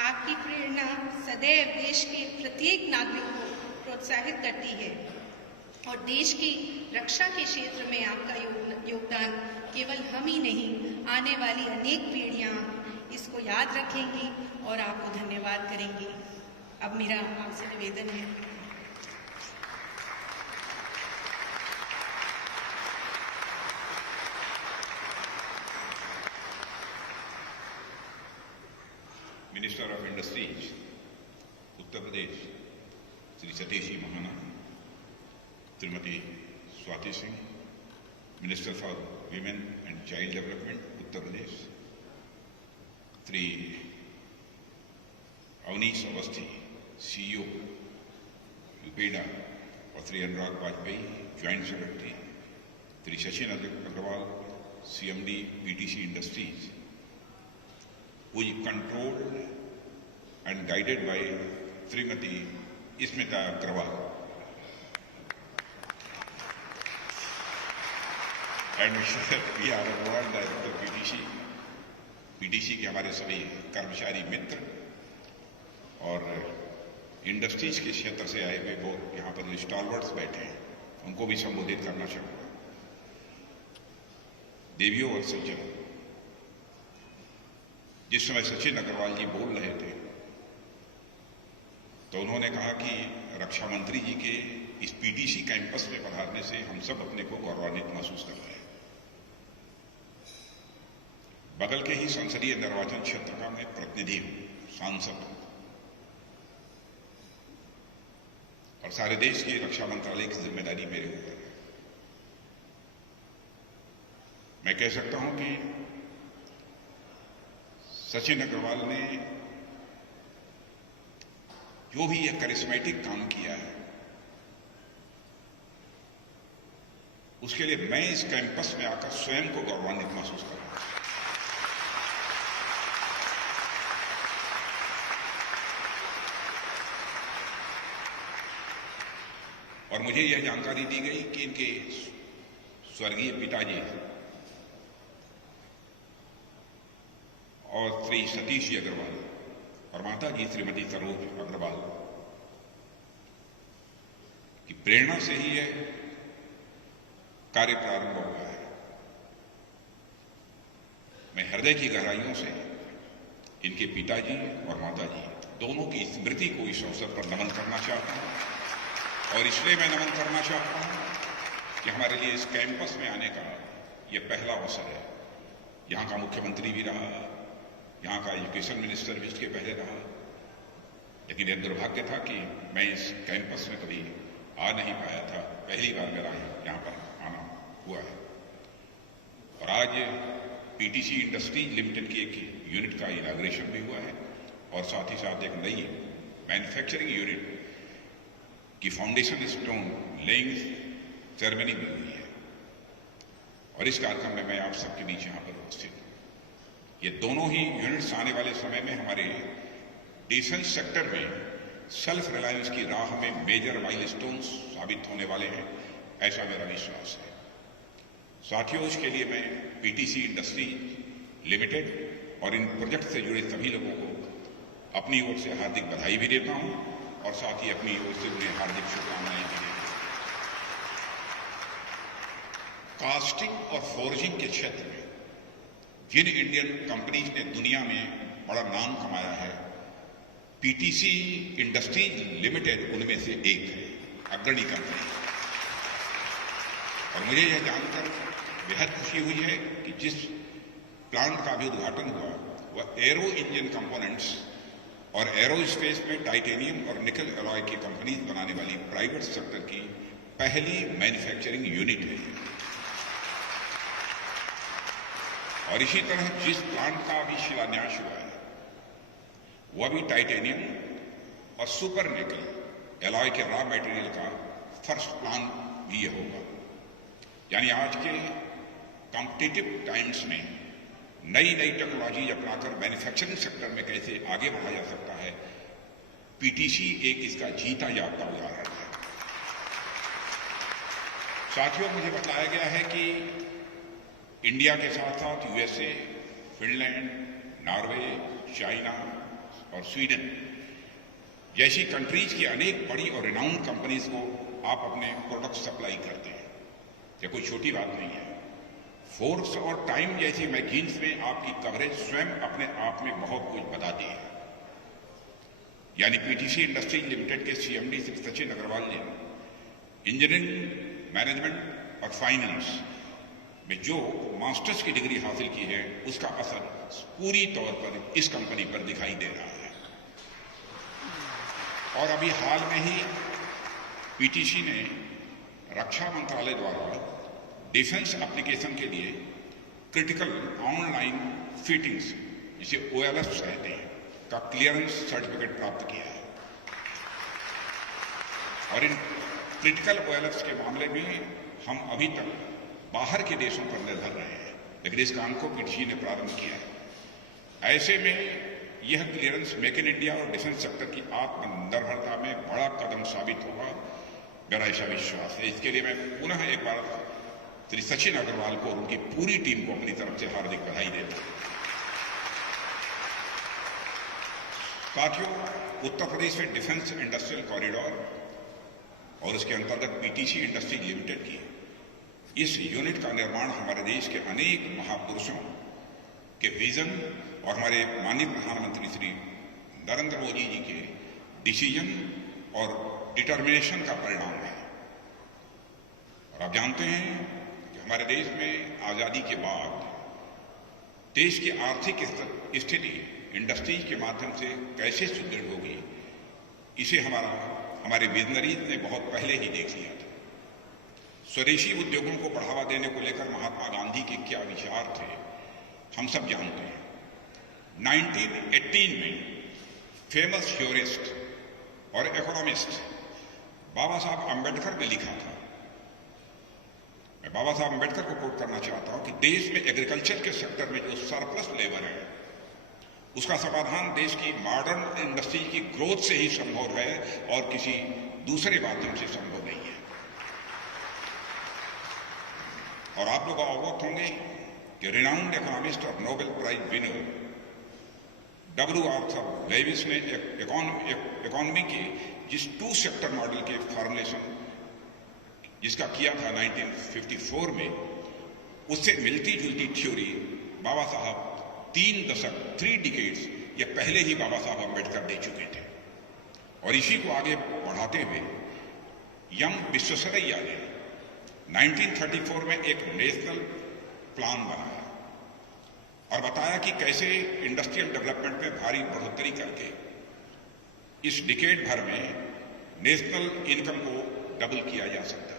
आपकी प्रेरणा सदैव देश के प्रत्येक नागरिक को प्रोत्साहित करती है और देश की रक्षा के क्षेत्र में आपका योगदान केवल हम ही नहीं, आने वाली अनेक पीढ़ियां इसको याद रखेंगी और आपको धन्यवाद करेंगी। अब मेरा आपसे निवेदन है, industries Uttar Pradesh Shri Satish ji Mahana, Shrimati Swati Singh, minister for women and child development Uttar Pradesh, Shri Awanish Awasthi CEO UPEIDA और Shri Anurag Vajpayee joint secretary, Shri Sachin Agarwal CMD PTC Industries, who is controlled and guided by Srimati Smita Agrawal. And we are awarded Director PTC के हमारे सभी कर्मचारी मित्र और इंडस्ट्रीज के क्षेत्र से आए हुए बहुत यहाँ पर जो स्टॉलवर्ड्स बैठे हैं उनको भी संबोधित करना चाहूंगा। देवियों और सज्जनों, जिस समय सचिन अग्रवाल जी बोल रहे थे तो उन्होंने कहा कि रक्षा मंत्री जी के इस PTC कैंपस में पधारने से हम सब अपने को गौरवान्वित महसूस कर रहे हैं। बगल के ही संसदीय निर्वाचन क्षेत्र का मैं प्रतिनिधि हूं, सांसद हूं और सारे देश की रक्षा मंत्रालय की जिम्मेदारी मेरे ऊपर है। मैं कह सकता हूं कि सचिन अग्रवाल ने जो भी यह करिश्मेटिक काम किया है उसके लिए मैं इस कैंपस में आकर स्वयं को गौरवान्वित महसूस कर रहा हूं। और मुझे यह जानकारी दी गई कि इनके स्वर्गीय पिताजी और श्री सतीश अग्रवाल और माता जी श्रीमती सरोज अग्रवाल की प्रेरणा से ही यह कार्य प्रारंभ हुआ है। मैं हृदय की गहराइयों से इनके पिताजी और माता जी दोनों की स्मृति को इस अवसर पर नमन करना चाहता हूं और इसलिए मैं नमन करना चाहता हूं कि हमारे लिए इस कैंपस में आने का यह पहला अवसर है। यहां का मुख्यमंत्री भी रहा, यहां का एजुकेशन मिनिस्टर भी इसके पहले रहा, लेकिन यह दुर्भाग्य था कि मैं इस कैंपस में कभी आ नहीं पाया था। पहली बार मेरा यहां पर आना हुआ है और आज PTC इंडस्ट्रीज लिमिटेड की एक यूनिट का इनॉग्रेशन भी हुआ है और साथ ही साथ एक नई मैन्युफैक्चरिंग यूनिट की फाउंडेशन स्टोन लेइंग सेरेमनी भी हुई है और इस कार्यक्रम में मैं आप सबके बीच यहां पर उपस्थित हूं। ये दोनों ही यूनिट्स आने वाले समय में हमारे डिफेंस सेक्टर में सेल्फ रिलायंस की राह में मेजर माइलस्टोन्स साबित होने वाले हैं, ऐसा मेरा विश्वास है। साथियों, इसके लिए मैं PTC इंडस्ट्रीज लिमिटेड और इन प्रोजेक्ट से जुड़े सभी लोगों को अपनी ओर से हार्दिक बधाई भी देता हूं और साथ ही अपनी ओर से उन्हें हार्दिक शुभकामनाएं भी देता हूं। कास्टिंग और फोर्जिंग के क्षेत्र में जिन इंडियन कंपनीज ने दुनिया में बड़ा नाम कमाया है, PTC इंडस्ट्रीज लिमिटेड उनमें से एक है, अग्रणी कंपनी। और मुझे यह जानकर बेहद खुशी हुई है कि जिस प्लांट का भी उद्घाटन हुआ वह एरो इंजन कंपोनेंट्स और एरोस्पेस में टाइटेनियम और निकल अलॉय की कंपनीज बनाने वाली प्राइवेट सेक्टर की पहली मैन्युफैक्चरिंग यूनिट है। और इसी तरह जिस प्लांट का अभी शिलान्यास हुआ है वह भी टाइटेनियम और सुपर निकल अलॉय के रॉ मटेरियल का फर्स्ट प्लांट भी होगा। यानी आज के कॉम्पिटिटिव टाइम्स में नई नई टेक्नोलॉजी अपनाकर मैन्युफैक्चरिंग सेक्टर में कैसे आगे बढ़ा जा सकता है, PTC एक इसका जीता जागता उदाहरण है। साथियों, मुझे बताया गया है कि इंडिया के साथ साथ USA, फिनलैंड, नॉर्वे, चाइना और स्वीडन जैसी कंट्रीज की अनेक बड़ी और रिनाउंड कंपनीज को आप अपने प्रोडक्ट सप्लाई करते हैं। यह कोई छोटी बात नहीं है। फोर्ब्स और टाइम जैसी मैगजीन्स में आपकी कवरेज स्वयं अपने आप में बहुत कुछ बताती है। यानी PTC इंडस्ट्रीज लिमिटेड के CMD श्री सचिन अग्रवाल ने इंजीनियरिंग, मैनेजमेंट और फाइनेंस में जो मास्टर्स की डिग्री हासिल की है उसका असर पूरी तौर पर इस कंपनी पर दिखाई दे रहा है। और अभी हाल में ही पीटीसी ने रक्षा मंत्रालय द्वारा डिफेंस एप्लीकेशन के लिए क्रिटिकल ऑनलाइन फिटिंग्स, जिसे OLFs कहते हैं, का क्लियरेंस सर्टिफिकेट प्राप्त किया है। और इन क्रिटिकल OLFs के मामले में हम अभी तक बाहर के देशों पर निर्भर रहे हैं, लेकिन इस काम को पीटीसी ने प्रारंभ किया है। ऐसे में यह क्लियरेंस मेक इन इंडिया और डिफेंस सेक्टर की आत्मनिर्भरता में बड़ा कदम साबित होगा, मेरा ऐसा विश्वास है। इसके लिए मैं पुनः एक बार श्री सचिन अग्रवाल को और उनकी पूरी टीम को अपनी तरफ से हार्दिक बधाई देता हूं। साथियों, उत्तर प्रदेश में डिफेंस इंडस्ट्रियल कॉरिडोर और उसके अंतर्गत पीटीसी इंडस्ट्री लिमिटेड की इस यूनिट का निर्माण हमारे देश के अनेक महापुरुषों के विजन और हमारे माननीय प्रधानमंत्री श्री नरेंद्र मोदी जी के डिसीजन और डिटर्मिनेशन का परिणाम है। और आप जानते हैं कि हमारे देश में आजादी के बाद देश की आर्थिक स्थिति इंडस्ट्रीज के माध्यम से कैसे सुदृढ़ होगी, इसे हमारे विजनरीज ने बहुत पहले ही देख लिया था। स्वदेशी उद्योगों को बढ़ावा देने को लेकर महात्मा गांधी के क्या विचार थे, हम सब जानते हैं। 1918 में फेमस थ्योरिस्ट और इकोनॉमिस्ट बाबा साहब अंबेडकर ने लिखा था, मैं बाबा साहब अंबेडकर को कोट करना चाहता हूं कि देश में एग्रीकल्चर के सेक्टर में जो सरप्लस लेबर है, उसका समाधान देश की मॉडर्न इंडस्ट्री की ग्रोथ से ही संभव है और किसी दूसरे माध्यम से संभव नहीं है। और आप लोग अवगत होंगे कि रिनाउंड इकोनॉमिस्ट और Nobel prize winner W. Arthur Lewis ने इकोनॉमी के जिस 2 सेक्टर मॉडल के फॉर्मुलेशन जिसका किया था 1954 में, उससे मिलती जुलती थ्योरी बाबा साहब 3 दशक 3 डिकेड्स या पहले ही बाबा साहब अंबेडकर दे चुके थे। और इसी को आगे बढ़ाते हुए यंग विश्वेश्वरैया ने 1934 में एक नेशनल प्लान बनाया और बताया कि कैसे इंडस्ट्रियल डेवलपमेंट में भारी बढ़ोतरी करके इस डिकेड भर में नेशनल इनकम को डबल किया जा सकता है।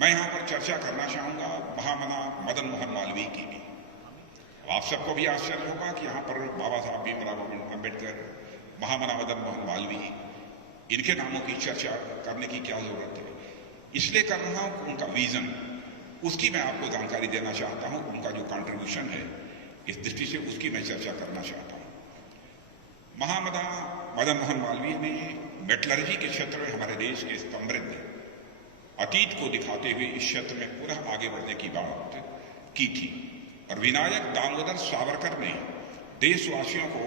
मैं यहां पर चर्चा करना चाहूंगा महामना मदन मोहन मालवीय की भी। आप सबको भी आश्चर्य होगा कि यहां पर बाबा साहब भीमराव अंबेडकर, महामना मदन मोहन मालवीय, इनके नामों की चर्चा करने की क्या जरूरत है। इसलिए कर रहा हूं कि उनका विजन, उसकी मैं आपको जानकारी देना चाहता हूं। उनका जो कंट्रीब्यूशन है, इस दृष्टि से उसकी मैं चर्चा करना चाहता हूं। महामना मदन मोहन मालवीय ने मेटलर्जी के क्षेत्र में हमारे देश के समृद्ध अतीत को दिखाते हुए इस क्षेत्र में पुनः आगे बढ़ने की बात की थी। और विनायक दामोदर सावरकर ने देशवासियों को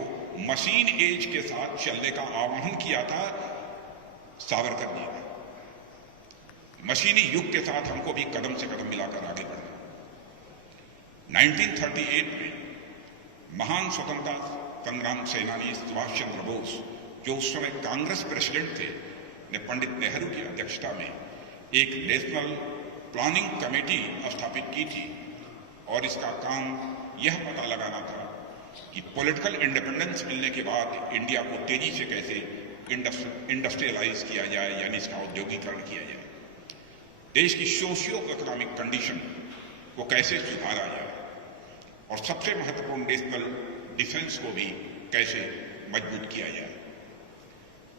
मशीन एज के साथ चलने का आह्वान किया था। सावरकर जी ने मशीनी युग के साथ हमको भी कदम से कदम मिलाकर आगे बढ़ना। 1938 में महान स्वतंत्रता संग्राम सेनानी सुभाष चंद्र बोस, जो उस समय कांग्रेस प्रेसिडेंट थे, ने पंडित नेहरू की अध्यक्षता में एक नेशनल प्लानिंग कमेटी स्थापित की थी। और इसका काम यह पता लगाना था कि पॉलिटिकल इंडिपेंडेंस मिलने के बाद इंडिया को तेजी से कैसे इंडस्ट्रियलाइज किया जाए, यानी इसका औद्योगिकरण किया जाए, देश की सोशियो इकोनॉमिक कंडीशन को कैसे सुधारा जाए, और सबसे महत्वपूर्ण नेशनल डिफेंस को भी कैसे मजबूत किया जाए।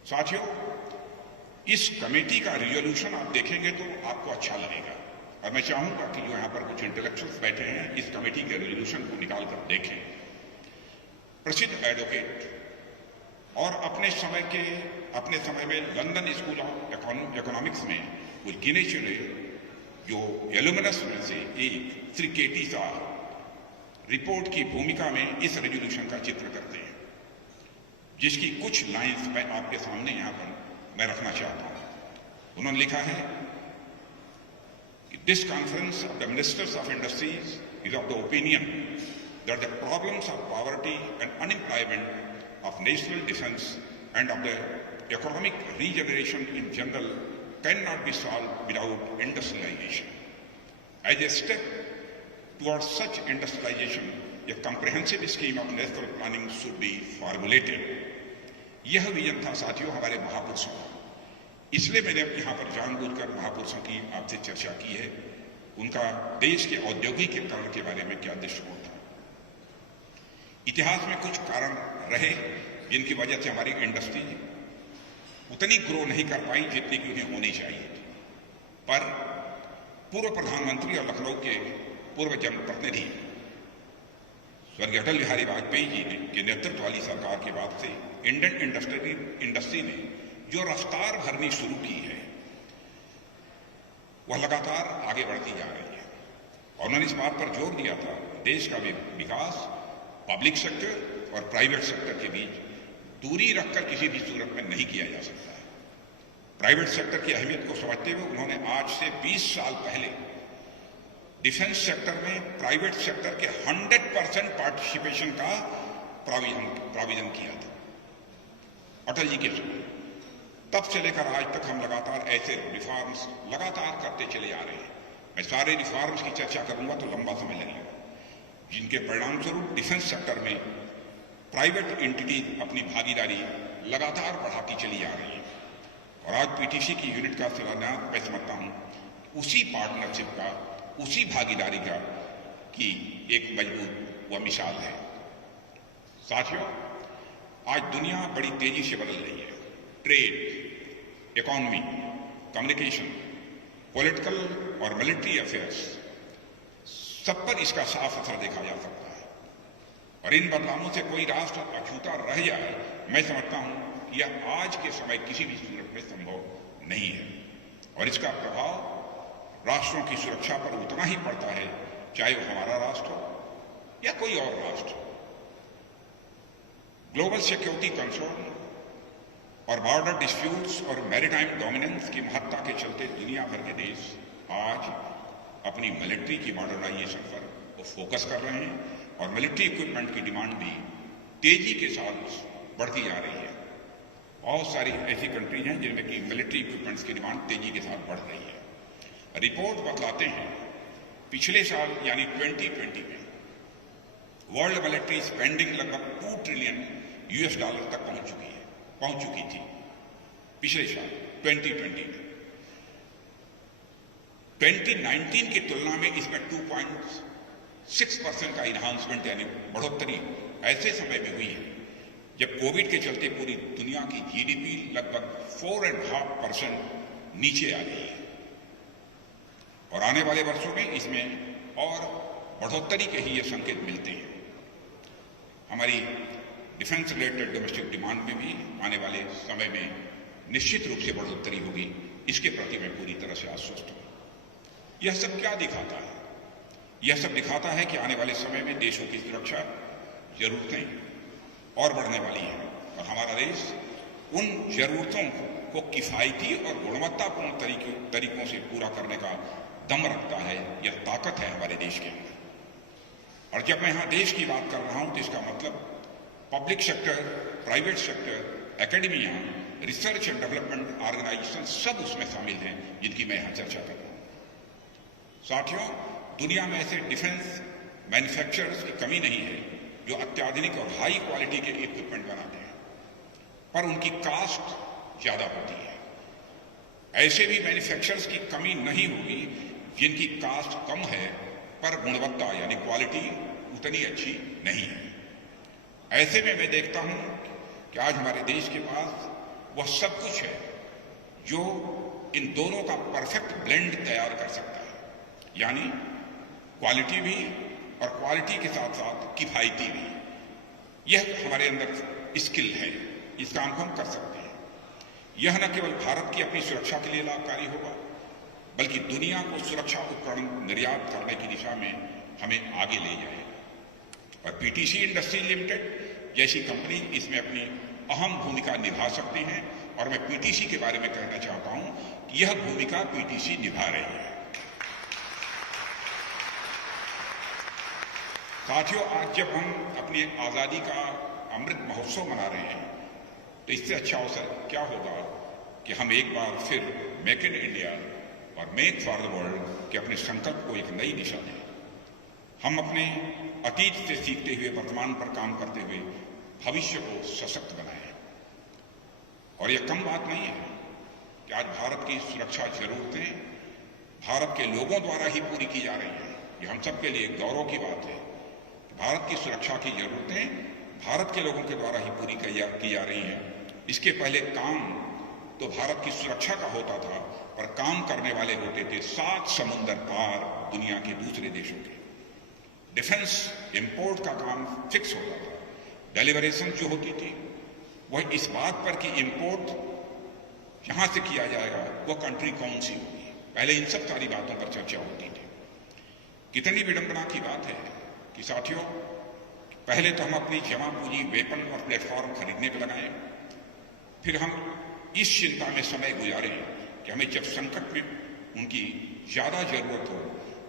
साथियों, इस कमेटी का रिजोल्यूशन आप देखेंगे तो आपको अच्छा लगेगा, और मैं चाहूंगा कि जो यहां पर कुछ इंटेलेक्चुअल्स बैठे हैं, इस कमेटी के रेजोल्यूशन को निकाल कर देखें। प्रसिद्ध एडवोकेट और अपने समय में लंदन स्कूल ऑफ इकोनॉमिक्स में कुछ गिने चुने जो एलुमिनस में से एक श्री केटी साहब रिपोर्ट की भूमिका में इस रेजोल्यूशन का चित्र करते हैं, जिसकी कुछ लाइंस मैं आपके सामने यहां पर मैं रखना चाहता हूं। उन्होंने लिखा है, This conference of the ministers of industries is of the opinion that the problems of poverty and unemployment of national defense and of the economic regeneration in general cannot be solved without industrialization. As a step towards such industrialization, a comprehensive scheme of national planning should be formulated. यह vision था साथियों हमारे महापुरुषों का। इसलिए मैंने यहाँ पर जानबूझकर महापुरुषों की आपसे चर्चा की है, उनका देश के औद्योगिकीकरण के बारे में क्या दृष्टिकोण था। इतिहास में कुछ कारण रहे जिनकी वजह से हमारी इंडस्ट्री उतनी ग्रो नहीं कर पाई जितनी कि उन्हें होनी चाहिए थी। पर पूर्व प्रधानमंत्री और लखनऊ के पूर्व जनप्रतिनिधि स्वर्गीय अटल बिहारी वाजपेयी जी ने के नेतृत्व वाली सरकार के बाद से इंडियन इंडस्ट्री ने जो रफ्तार भरनी शुरू की है वह लगातार आगे बढ़ती जा रही है। और उन्होंने इस बात पर जोर दिया था देश का विकास पब्लिक सेक्टर और प्राइवेट सेक्टर के बीच दूरी रखकर किसी भी सूरत में नहीं किया जा सकता है। प्राइवेट सेक्टर की अहमियत को समझते हुए उन्होंने आज से 20 साल पहले डिफेंस सेक्टर में प्राइवेट सेक्टर के 100% पार्टिसिपेशन का प्राविधान किया था अटल जी के समय। तब से लेकर आज तक हम लगातार ऐसे रिफॉर्म्स लगातार करते चले आ रहे हैं। मैं सारे रिफॉर्म्स की चर्चा करूंगा तो लंबा समय लगेगा, जिनके परिणाम स्वरूप डिफेंस सेक्टर में प्राइवेट एंटिटी अपनी भागीदारी लगातार बढ़ाती चली आ रही है। और आज पीटीसी की यूनिट का शिलान्यास मैं समझता हूं उसी पार्टनरशिप का, उसी भागीदारी का की एक मजबूत व मिसाल है। साथियों, आज दुनिया बड़ी तेजी से बदल रही है। ट्रेड, इकोनॉमी, कम्युनिकेशन, पॉलिटिकल और मिलिट्री अफेयर्स, सब पर इसका साफ असर देखा जा सकता है। और इन बदलावों से कोई राष्ट्र अछूता रह जाए, मैं समझता हूं कि यह आज के समय किसी भी सूरत में संभव नहीं है। और इसका प्रभाव राष्ट्रों की सुरक्षा पर उतना ही पड़ता है, चाहे वो हमारा राष्ट्र हो या कोई और राष्ट्र। ग्लोबल सिक्योरिटी कंसर्न और बॉर्डर डिस्प्यूट्स और मैरीटाइम डोमिनेंस की महत्ता के चलते दुनिया भर के देश आज अपनी मिलिट्री की मॉडर्नाइजेशन पर वो फोकस कर रहे हैं और मिलिट्री इक्विपमेंट की डिमांड भी तेजी के साथ बढ़ती जा रही है। बहुत सारी ऐसी कंट्रीज हैं जिनमें कि मिलिट्री इक्विपमेंट्स की डिमांड तेजी के साथ बढ़ रही है। रिपोर्ट बतलाते हैं पिछले साल यानी 2020 में वर्ल्ड मिलिट्री स्पेंडिंग लगभग $2 ट्रिलियन तक पहुंच चुकी थी पिछले साल 2020 में। 2019 की तुलना में इसमें 2.6% का इन्हांसमेंट यानी बढ़ोतरी ऐसे समय में हुई है जब कोविड के चलते पूरी दुनिया की जीडीपी लगभग 4.5% नीचे आ गई है। और आने वाले वर्षों में इसमें और बढ़ोतरी के ही ये संकेत मिलते हैं। हमारी डिफेंस रिलेटेड डोमेस्टिक डिमांड में भी आने वाले समय में निश्चित रूप से बढ़ोतरी होगी, इसके प्रति मैं पूरी तरह से आश्वस्त हूं। यह सब क्या दिखाता है? यह सब दिखाता है कि आने वाले समय में देशों की सुरक्षा जरूरतें और बढ़ने वाली हैं और हमारा देश उन जरूरतों को किफायती और गुणवत्तापूर्ण तरीकों से पूरा करने का दम रखता है। यह ताकत है हमारे देश के अंदर। और जब मैं यहां देश की बात कर रहा हूं तो इसका मतलब public sector, private sector, academia, research and development organisation सब उसमें शामिल हैं जिनकी मैं यहां चर्चा कर रहा हूं। साथियों, दुनिया में ऐसे डिफेंस मैन्युफैक्चरर्स की कमी नहीं है जो अत्याधुनिक और हाई क्वालिटी के इक्विपमेंट बनाते हैं, पर उनकी कास्ट ज्यादा होती है। ऐसे भी मैन्युफैक्चरर्स की कमी नहीं होगी जिनकी कास्ट कम है पर गुणवत्ता यानी क्वालिटी उतनी अच्छी नहीं है। ऐसे में मैं देखता हूं कि आज हमारे देश के पास वह सब कुछ है जो इन दोनों का परफेक्ट ब्लेंड तैयार कर सकता है, यानी क्वालिटी भी और क्वालिटी के साथ साथ किफायती भी। यह हमारे अंदर स्किल है, इस काम को हम कर सकते हैं। यह न केवल भारत की अपनी सुरक्षा के लिए लाभकारी होगा बल्कि दुनिया को सुरक्षा उपकरण निर्यात करने की दिशा में हमें आगे ले जाएगा। और पीटीसी इंडस्ट्री लिमिटेड जैसी कंपनी इसमें अपनी अहम भूमिका निभा सकती हैं और मैं पीटीसी के बारे में कहना चाहता हूं कि यह भूमिका पीटीसी निभा रही है। साथियों, आज जब हम अपनी आजादी का अमृत महोत्सव मना रहे हैं तो इससे अच्छा अवसर क्या होगा कि हम एक बार फिर मेक इन इंडिया और मेक फॉर द वर्ल्ड के अपने संकल्प को एक नई दिशा दें। हम अपने अतीत से सीखते हुए वर्तमान पर काम करते हुए भविष्य को सशक्त बनाएं। और यह कम बात नहीं है कि आज भारत की सुरक्षा जरूरतें भारत के लोगों द्वारा ही पूरी की जा रही हैं। ये हम सब के लिए गौरव की बात है कि भारत की सुरक्षा की जरूरतें भारत के लोगों के द्वारा ही पूरी की जा रही हैं। इसके पहले काम तो भारत की सुरक्षा का होता था, पर काम करने वाले होते थे 7 समुंदर पार दुनिया के दूसरे देशों के। डिफेंस इंपोर्ट का काम फिक्स होता था, डेलीवरेशन जो होती थी वह इस बात पर कि इंपोर्ट यहां से किया जाएगा वह कंट्री कौन सी होगी, पहले इन सब सारी बातों पर चर्चा होती थी। कितनी विडंबना की बात है कि साथियों, पहले तो हम अपनी जमा पूंजी वेपन और प्लेटफॉर्म खरीदने पर लगाए, फिर हम इस चिंता में समय गुजारें कि हमें जब संकट में उनकी ज्यादा जरूरत हो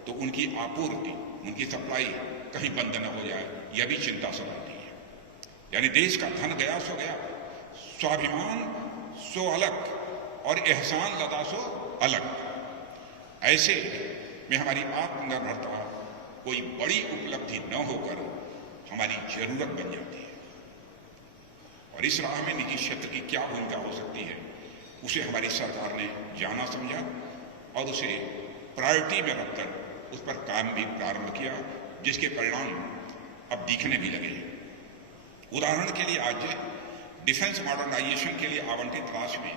तो उनकी आपूर्ति, उनकी सप्लाई कहीं बंद न हो जाए, यह भी चिंता सताती है। यानी देश का धन गया सो गया, स्वाभिमान सो अलग और एहसान लदा सो अलग। ऐसे में हमारी आत्मनिर्भरता कोई बड़ी उपलब्धि न होकर हमारी जरूरत बन जाती है। और इस राह में निजी क्षेत्र की क्या भूमिका हो सकती है, उसे हमारी सरकार ने जाना समझा और उसे प्रायोरिटी में रखकर उस पर काम भी प्रारंभ किया, जिसके परिणाम अब दिखने भी लगे। उदाहरण के लिए आज डिफेंस मॉडर्नाइजेशन के लिए आवंटित राशि में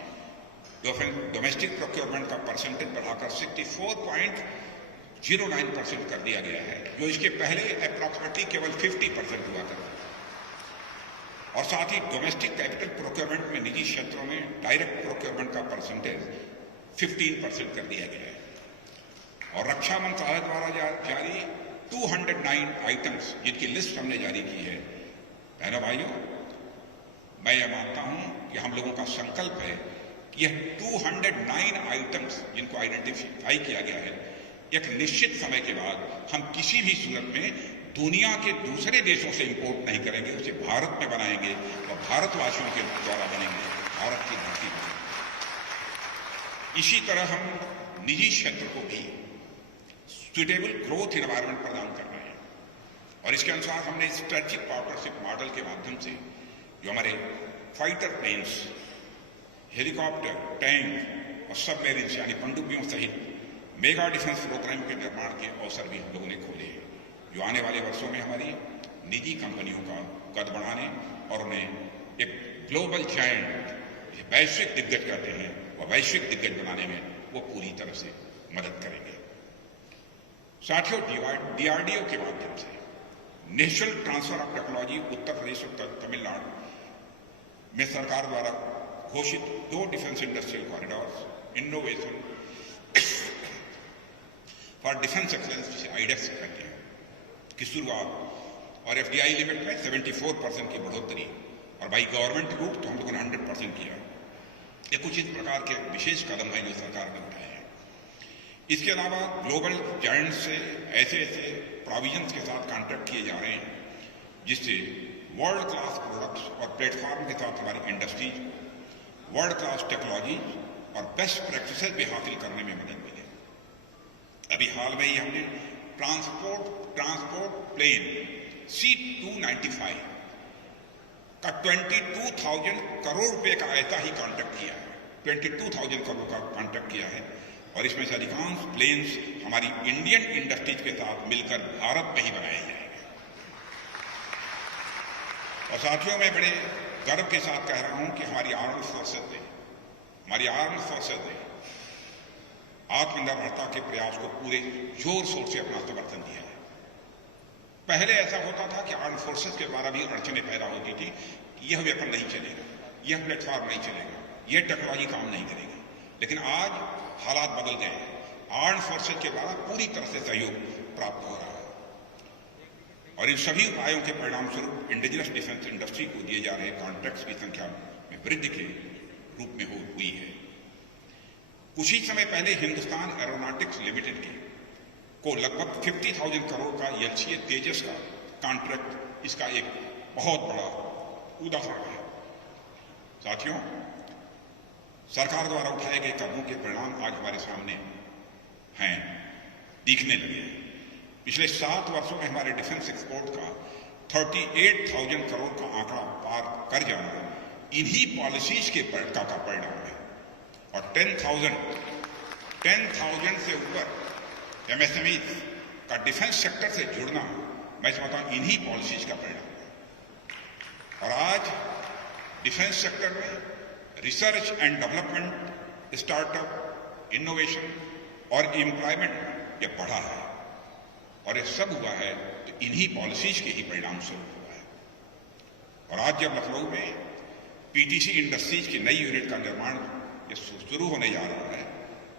डोमेस्टिक प्रोक्योरमेंट का परसेंटेज बढ़ाकर 64.09% कर दिया गया है, जो इसके पहले अप्रॉक्सिमेटली केवल 50% हुआ करता। और साथ ही डोमेस्टिक कैपिटल प्रोक्योरमेंट में निजी क्षेत्रों में डायरेक्ट प्रोक्योरमेंट का परसेंटेज 15% कर दिया गया है। और रक्षा मंत्रालय द्वारा जारी 209 आइटम्स जिनकी लिस्ट हमने जारी की है। बहनों भाइयों, मैं यह मानता हूं कि हम लोगों का संकल्प है कि यह 209 आइटम्स जिनको आइडेंटिफाई किया गया है, एक निश्चित समय के बाद हम किसी भी सूरत में दुनिया के दूसरे देशों से इंपोर्ट नहीं करेंगे, उसे भारत में बनाएंगे और भारतवासियों के द्वारा बनेंगे, भारत की धरती पर। इसी तरह हम निजी क्षेत्र को भी सुटेबल ग्रोथ एनवायरनमेंट प्रदान करना है और इसके अनुसार हमने स्ट्रेटेजिक पार्टनरशिप मॉडल के माध्यम से जो हमारे फाइटर प्लेन्स, हेलीकॉप्टर, टैंक और सबमरीन यानी पनडुब्बियों सहित मेगा डिफेंस प्रोग्राम के निर्माण के अवसर भी हम लोगों ने खोले हैं, जो आने वाले वर्षों में हमारी निजी कंपनियों का कद बढ़ाने और उन्हें एक ग्लोबल जायंट, वैश्विक दिग्गज कहते हैं, और वैश्विक दिग्गज बनाने में वो पूरी तरह से मदद करेंगे। साथियों, DRDO के माध्यम से नेशनल ट्रांसफर ऑफ टेक्नोलॉजी उत्तर प्रदेश और तमिलनाडु में सरकार द्वारा घोषित 2 defence industrial corridors, innovation for defence excellence जिसे आइडेक्स कहते हैं, की शुरुआत और FDI लिमिट में 74% की बढ़ोतरी और बाई गवर्नमेंट रूट तो हम लोगों ने 100% किया। ये कुछ इस प्रकार के विशेष कदम हैं जो सरकार ने उठाए हैं। इसके अलावा ग्लोबल जायंट से ऐसे प्रोविजंस के साथ कॉन्ट्रैक्ट किए जा रहे हैं जिससे वर्ल्ड क्लास प्रोडक्ट्स और प्लेटफॉर्म के साथ हमारी इंडस्ट्रीज वर्ल्ड क्लास टेक्नोलॉजी और बेस्ट प्रैक्टिसेस भी हासिल करने में मदद मिले। अभी हाल में ही हमने ट्रांसपोर्ट प्लेन C-295 का 22,000 करोड़ रुपए का ऐसा ही कॉन्ट्रैक्ट किया है, 22,000 करोड़ का कॉन्ट्रैक्ट किया है और इसमें से अधिकांश प्लेन्स हमारी इंडियन इंडस्ट्रीज के साथ मिलकर भारत में ही बनाए जाएंगे। और साथियों, मैं बड़े गर्व के साथ कह रहा हूं कि हमारी आर्म्ड फोर्सेज ने आत्मनिर्भरता के प्रयास को पूरे जोर शोर से अपना समर्थन दिया है। पहले ऐसा होता था कि आर्म्ड फोर्सेज के द्वारा भी अड़चनें पैदा होती थी कि यह वेपन नहीं चलेगा, यह प्लेटफॉर्म नहीं चलेगा, यह टेक्नोलॉजी काम नहीं करेगी। लेकिन आज हालात बदल गए हैं, आर्म्ड फोर्सेज के द्वारा पूरी तरह से सहयोग प्राप्त हो रहा है और इन सभी उपायों के परिणाम स्वरूप इंडिजिनस डिफेंस इंडस्ट्री को दिए जा रहे कॉन्ट्रैक्ट्स की संख्या में वृद्धि के रूप में हुई है। कुछ ही समय पहले हिंदुस्तान एरोनॉटिक्स लिमिटेड को लगभग 50,000 करोड़ का LCA तेजस का कॉन्ट्रैक्ट इसका एक बहुत बड़ा उदाहरण है। साथियों, सरकार द्वारा उठाए गए कदमों के परिणाम आज हमारे सामने हैं, दिखने लगे हैं। पिछले 7 वर्षों में हमारे डिफेंस एक्सपोर्ट का 38,000 करोड़ का आंकड़ा पार कर जाना इन्हीं पॉलिसीज के का परिणाम है। और 10,000 से ऊपर MSME का डिफेंस सेक्टर से जुड़ना, मैं समझता हूं इन्हीं पॉलिसीज का परिणाम है। और आज डिफेंस सेक्टर में research and development, startup, innovation और एम्प्लॉयमेंट ये बढ़ा है, और ये सब हुआ है तो इन्हीं पॉलिसीज के ही परिणाम स्वरूप हुआ है। और आज जब लखनऊ में PTC इंडस्ट्रीज की नई यूनिट का निर्माण ये शुरू होने जा रहा है,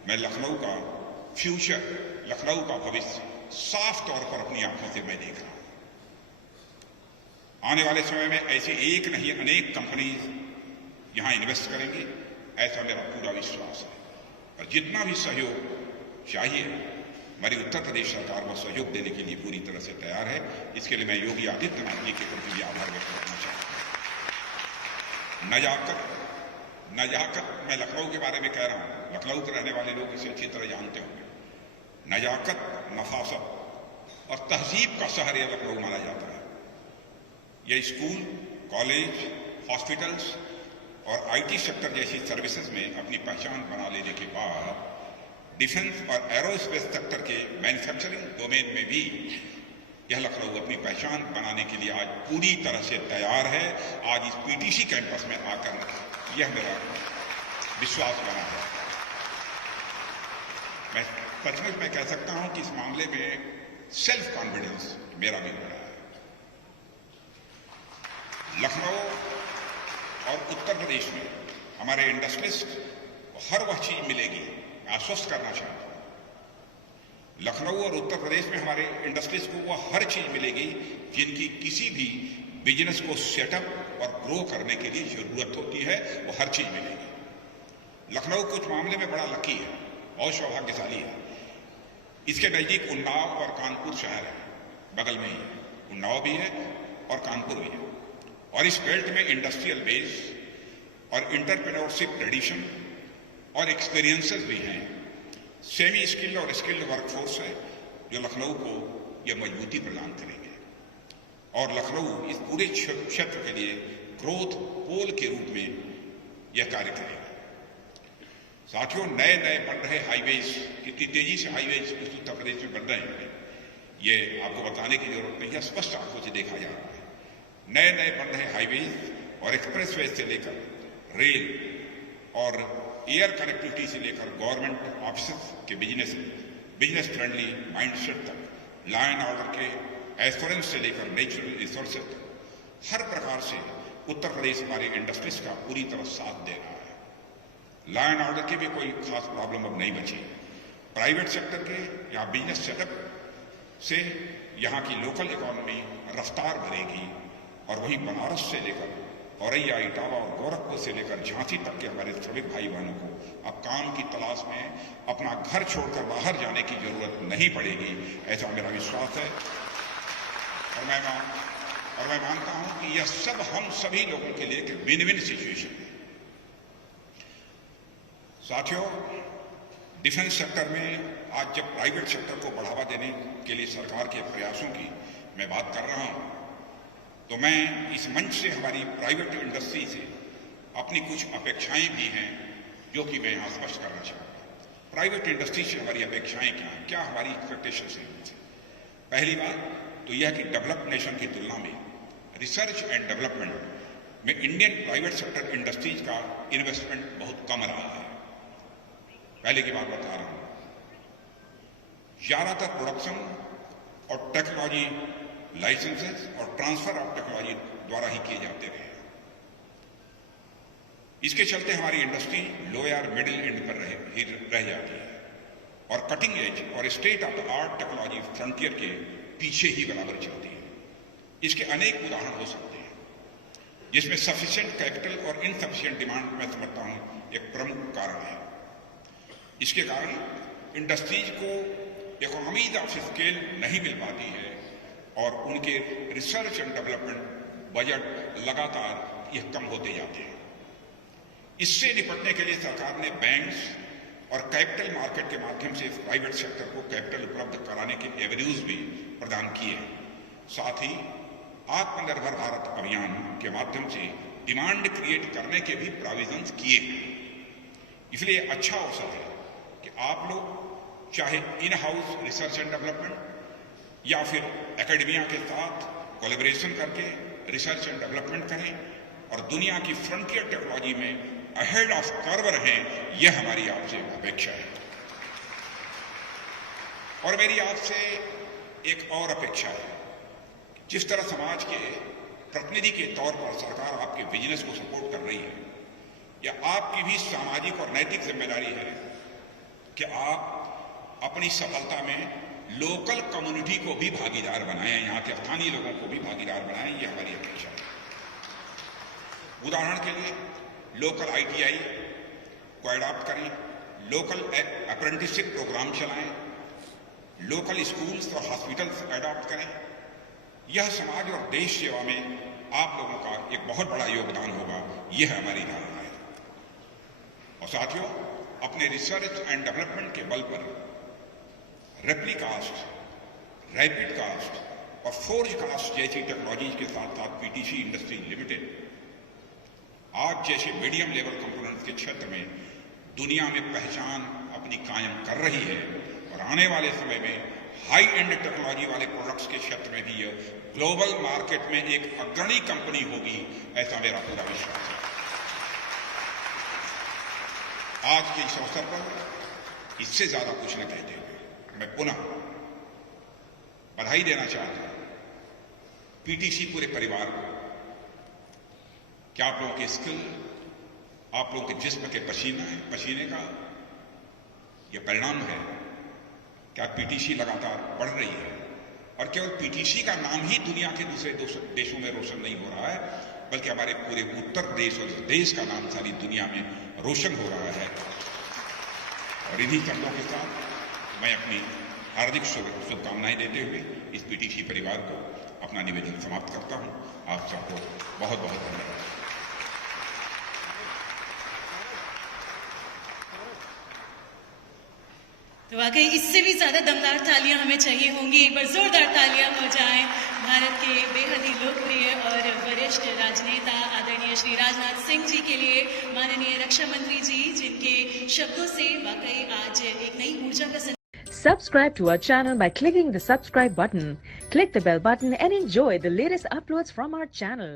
मैं लखनऊ का फ्यूचर, लखनऊ का भविष्य साफ तौर पर अपनी आंखों से मैं देख रहा हूं। आने वाले समय में ऐसे एक नहीं अनेक कंपनीज यहां इन्वेस्ट करेंगी, ऐसा मेरा पूरा विश्वास है। और जितना भी सहयोग चाहिए, हमारी उत्तर प्रदेश सरकार वो सहयोग देने के लिए पूरी तरह से तैयार है। इसके लिए मैं योगी आदित्यनाथ जी के प्रति भी आभार व्यक्त करना चाहता हूं। नजाकत मैं लखनऊ के बारे में कह रहा हूं, लखनऊ के रहने वाले लोग इसे अच्छी तरह जानते होंगे। नजाकत, नफासत और तहजीब का शहर यह लखनऊ माना जाता है। यह स्कूल, कॉलेज, हॉस्पिटल्स और IT सेक्टर जैसी सर्विसेज में अपनी पहचान बना लेने के बाद डिफेंस और एरोस्पेस सेक्टर के मैन्युफैक्चरिंग डोमेन में भी यह लखनऊ अपनी पहचान बनाने के लिए आज पूरी तरह से तैयार है। आज इस PTC कैंपस में आकर यह मेरा विश्वास बना है। मैं सचमुच में कह सकता हूं कि इस मामले में सेल्फ कॉन्फिडेंस मेरा भी बड़ा है। लखनऊ और उत्तर प्रदेश में हमारे इंडस्ट्रियलिस्ट को हर वह चीज मिलेगी, मैं आश्वस्त करना चाहता हूं। लखनऊ और उत्तर प्रदेश में हमारे इंडस्ट्रियलिस्ट को वह हर चीज मिलेगी जिनकी किसी भी बिजनेस को सेटअप और ग्रो करने के लिए जरूरत होती है, वो हर चीज मिलेगी। लखनऊ कुछ मामले में बड़ा लकी है, बहुत सौभाग्यशाली है। इसके नजदीक उन्नाव और कानपुर शहर है, बगल में ही उन्नाव भी है और कानपुर भी है। और इस बेल्ट में इंडस्ट्रियल बेस और इंटरप्रेन्योरशिप ट्रेडिशन और एक्सपीरियंसेस भी हैं। सेमी स्किल्ड और स्किल्ड वर्कफोर्स है जो लखनऊ को यह मजबूती प्रदान करेंगे। और लखनऊ इस पूरे क्षेत्र के लिए ग्रोथ पोल के रूप में यह कार्य करेगा। साथियों, नए नए बन रहे हाईवेज, कितनी तेजी से हाईवेज उत्तर प्रदेश में बन रहे हैं, ये आपको बताने की जरूरत नहीं है, स्पष्ट आंखों से देखा जा रहा है। नए नए बन रहे हाईवेज और एक्सप्रेसवे से लेकर रेल और एयर कनेक्टिविटी से लेकर गवर्नमेंट ऑफिस के बिजनेस फ्रेंडली माइंडसेट तक, लॉ एंड ऑर्डर के एश्योरेंस से लेकर नेचुरल रिसोर्सेज तक, हर प्रकार से उत्तर प्रदेश हमारे इंडस्ट्रीज का पूरी तरह साथ दे रहा है। लॉ एंड ऑर्डर की भी कोई खास प्रॉब्लम अब नहीं बची। प्राइवेट सेक्टर के या बिजनेस सेटअप से यहाँ की लोकल इकोनॉमी रफ्तार भरेगी। और वहीं बनारस से लेकर औरैया, इटावा और गोरखपुर से लेकर झांसी तक के हमारे श्रमिक भाई बहनों को अब काम की तलाश में अपना घर छोड़कर बाहर जाने की जरूरत नहीं पड़ेगी, ऐसा मेरा विश्वास है। और मैं मानता हूं कि यह सब हम सभी लोगों के लिए एक विन विन सिचुएशन है। साथियों, डिफेंस सेक्टर में आज जब प्राइवेट सेक्टर को बढ़ावा देने के लिए सरकार के प्रयासों की मैं बात कर रहा हूं, तो मैं इस मंच से हमारी प्राइवेट इंडस्ट्री से अपनी कुछ अपेक्षाएं भी हैं जो कि मैं यहां स्पष्ट करना चाहूंगा। प्राइवेट इंडस्ट्री से हमारी अपेक्षाएं क्या हैं, क्या हमारी एक्सपेक्टेशंस हैं उनसे। पहली बात तो यह कि डेवलप्ड नेशन की तुलना में रिसर्च एंड डेवलपमेंट में इंडियन प्राइवेट सेक्टर इंडस्ट्रीज का इन्वेस्टमेंट बहुत कम रहा है। पहले की बात बता रहा हूं, ज्यादातर प्रोडक्शन और टेक्नोलॉजी लाइसेंसेस और ट्रांसफर ऑफ टेक्नोलॉजी द्वारा ही किए जाते रहे। इसके चलते हमारी इंडस्ट्री लोअर मिडिल एंड पर रह जाती है और कटिंग एज और state of the art technology frontier के पीछे ही बराबर चलती है। इसके अनेक उदाहरण हो सकते हैं, जिसमें सफिशिएंट कैपिटल और इनसफिशिएंट डिमांड मैं समझता हूं एक प्रमुख कारण है। इसके कारण इंडस्ट्रीज को इकोनॉमीज ऑफ स्केल नहीं मिल पाती है और उनके रिसर्च एंड डेवलपमेंट बजट लगातार यह कम होते जाते हैं। इससे निपटने के लिए सरकार ने बैंक्स और कैपिटल मार्केट के माध्यम से प्राइवेट सेक्टर को कैपिटल उपलब्ध कराने के एवेन्यूज भी प्रदान किए। साथ ही आत्मनिर्भर भारत अभियान के माध्यम से डिमांड क्रिएट करने के भी प्रोविजंस किए हैं। इसलिए अच्छा अवसर है कि आप लोग चाहे in house research and development या फिर एकेडमिया के साथ कोलैबोरेशन करके रिसर्च एंड डेवलपमेंट करें और दुनिया की फ्रंटियर टेक्नोलॉजी में अहेड ऑफ कर्व रहें, यह हमारी आपसे अपेक्षा है। और मेरी आपसे एक और अपेक्षा है, जिस तरह समाज के प्रतिनिधि के तौर पर सरकार आपके बिजनेस को सपोर्ट कर रही है, या आपकी भी सामाजिक और नैतिक जिम्मेदारी है कि आप अपनी सफलता में लोकल कम्युनिटी को भी भागीदार बनाएं, यहाँ के स्थानीय लोगों को भी भागीदार बनाएं, ये हमारी अपेक्षा है। उदाहरण के लिए लोकल आईटीआई को एडॉप्ट करें, लोकल अप्रेंटिसशिप प्रोग्राम चलाएं, लोकल स्कूल्स और हॉस्पिटल्स एडॉप्ट करें। यह समाज और देश सेवा में आप लोगों का एक बहुत बड़ा योगदान होगा, यह हमारी धारणा है। और साथियों, अपने रिसर्च एंड डेवलपमेंट के बल पर रेप्लिकास्ट, रैपिड कास्ट और फोर्ज कास्ट जैसी टेक्नोलॉजी के साथ साथ पीटीसी इंडस्ट्री लिमिटेड आज जैसे मीडियम लेवल कंपोनेंट्स के क्षेत्र में दुनिया में पहचान अपनी कायम कर रही है, और आने वाले समय में हाई एंड टेक्नोलॉजी वाले प्रोडक्ट्स के क्षेत्र में भी यह ग्लोबल मार्केट में एक अग्रणी कंपनी होगी, ऐसा मेरा पूरा विश्वास है। आज के इस अवसर पर इससे ज्यादा कुछ न कहते हुए मैं पुनः बधाई देना चाहता हूं पीटीसी पूरे परिवार को कि आप लोगों के स्किल, आप लोगों के जिस्म के पसीने का यह परिणाम है कि आज पीटीसी लगातार बढ़ रही है। और केवल पीटीसी का नाम ही दुनिया के दूसरे देशों में रोशन नहीं हो रहा है, बल्कि हमारे पूरे उत्तर प्रदेश और देश का नाम सारी दुनिया में रोशन हो रहा है। और इन्हीं शब्दों के साथ मैं अपनी हार्दिक शुभकामनाएं देते हुए इस पीटीसी परिवार को अपना निवेदन समाप्त करता हूं। आप सबको बहुत बहुत धन्यवाद। तो वाकई इससे भी ज्यादा दमदार तालियां हमें चाहिए होंगी। एक बार जोरदार तालियां हो जाएं भारत के बेहद ही लोकप्रिय और वरिष्ठ राजनेता आदरणीय श्री राजनाथ सिंह जी के लिए, माननीय रक्षा मंत्री जी, जिनके शब्दों से वाकई आज एक नई ऊर्जा का Subscribe to our channel by clicking the subscribe button. Click the bell button and enjoy the latest uploads from our channel.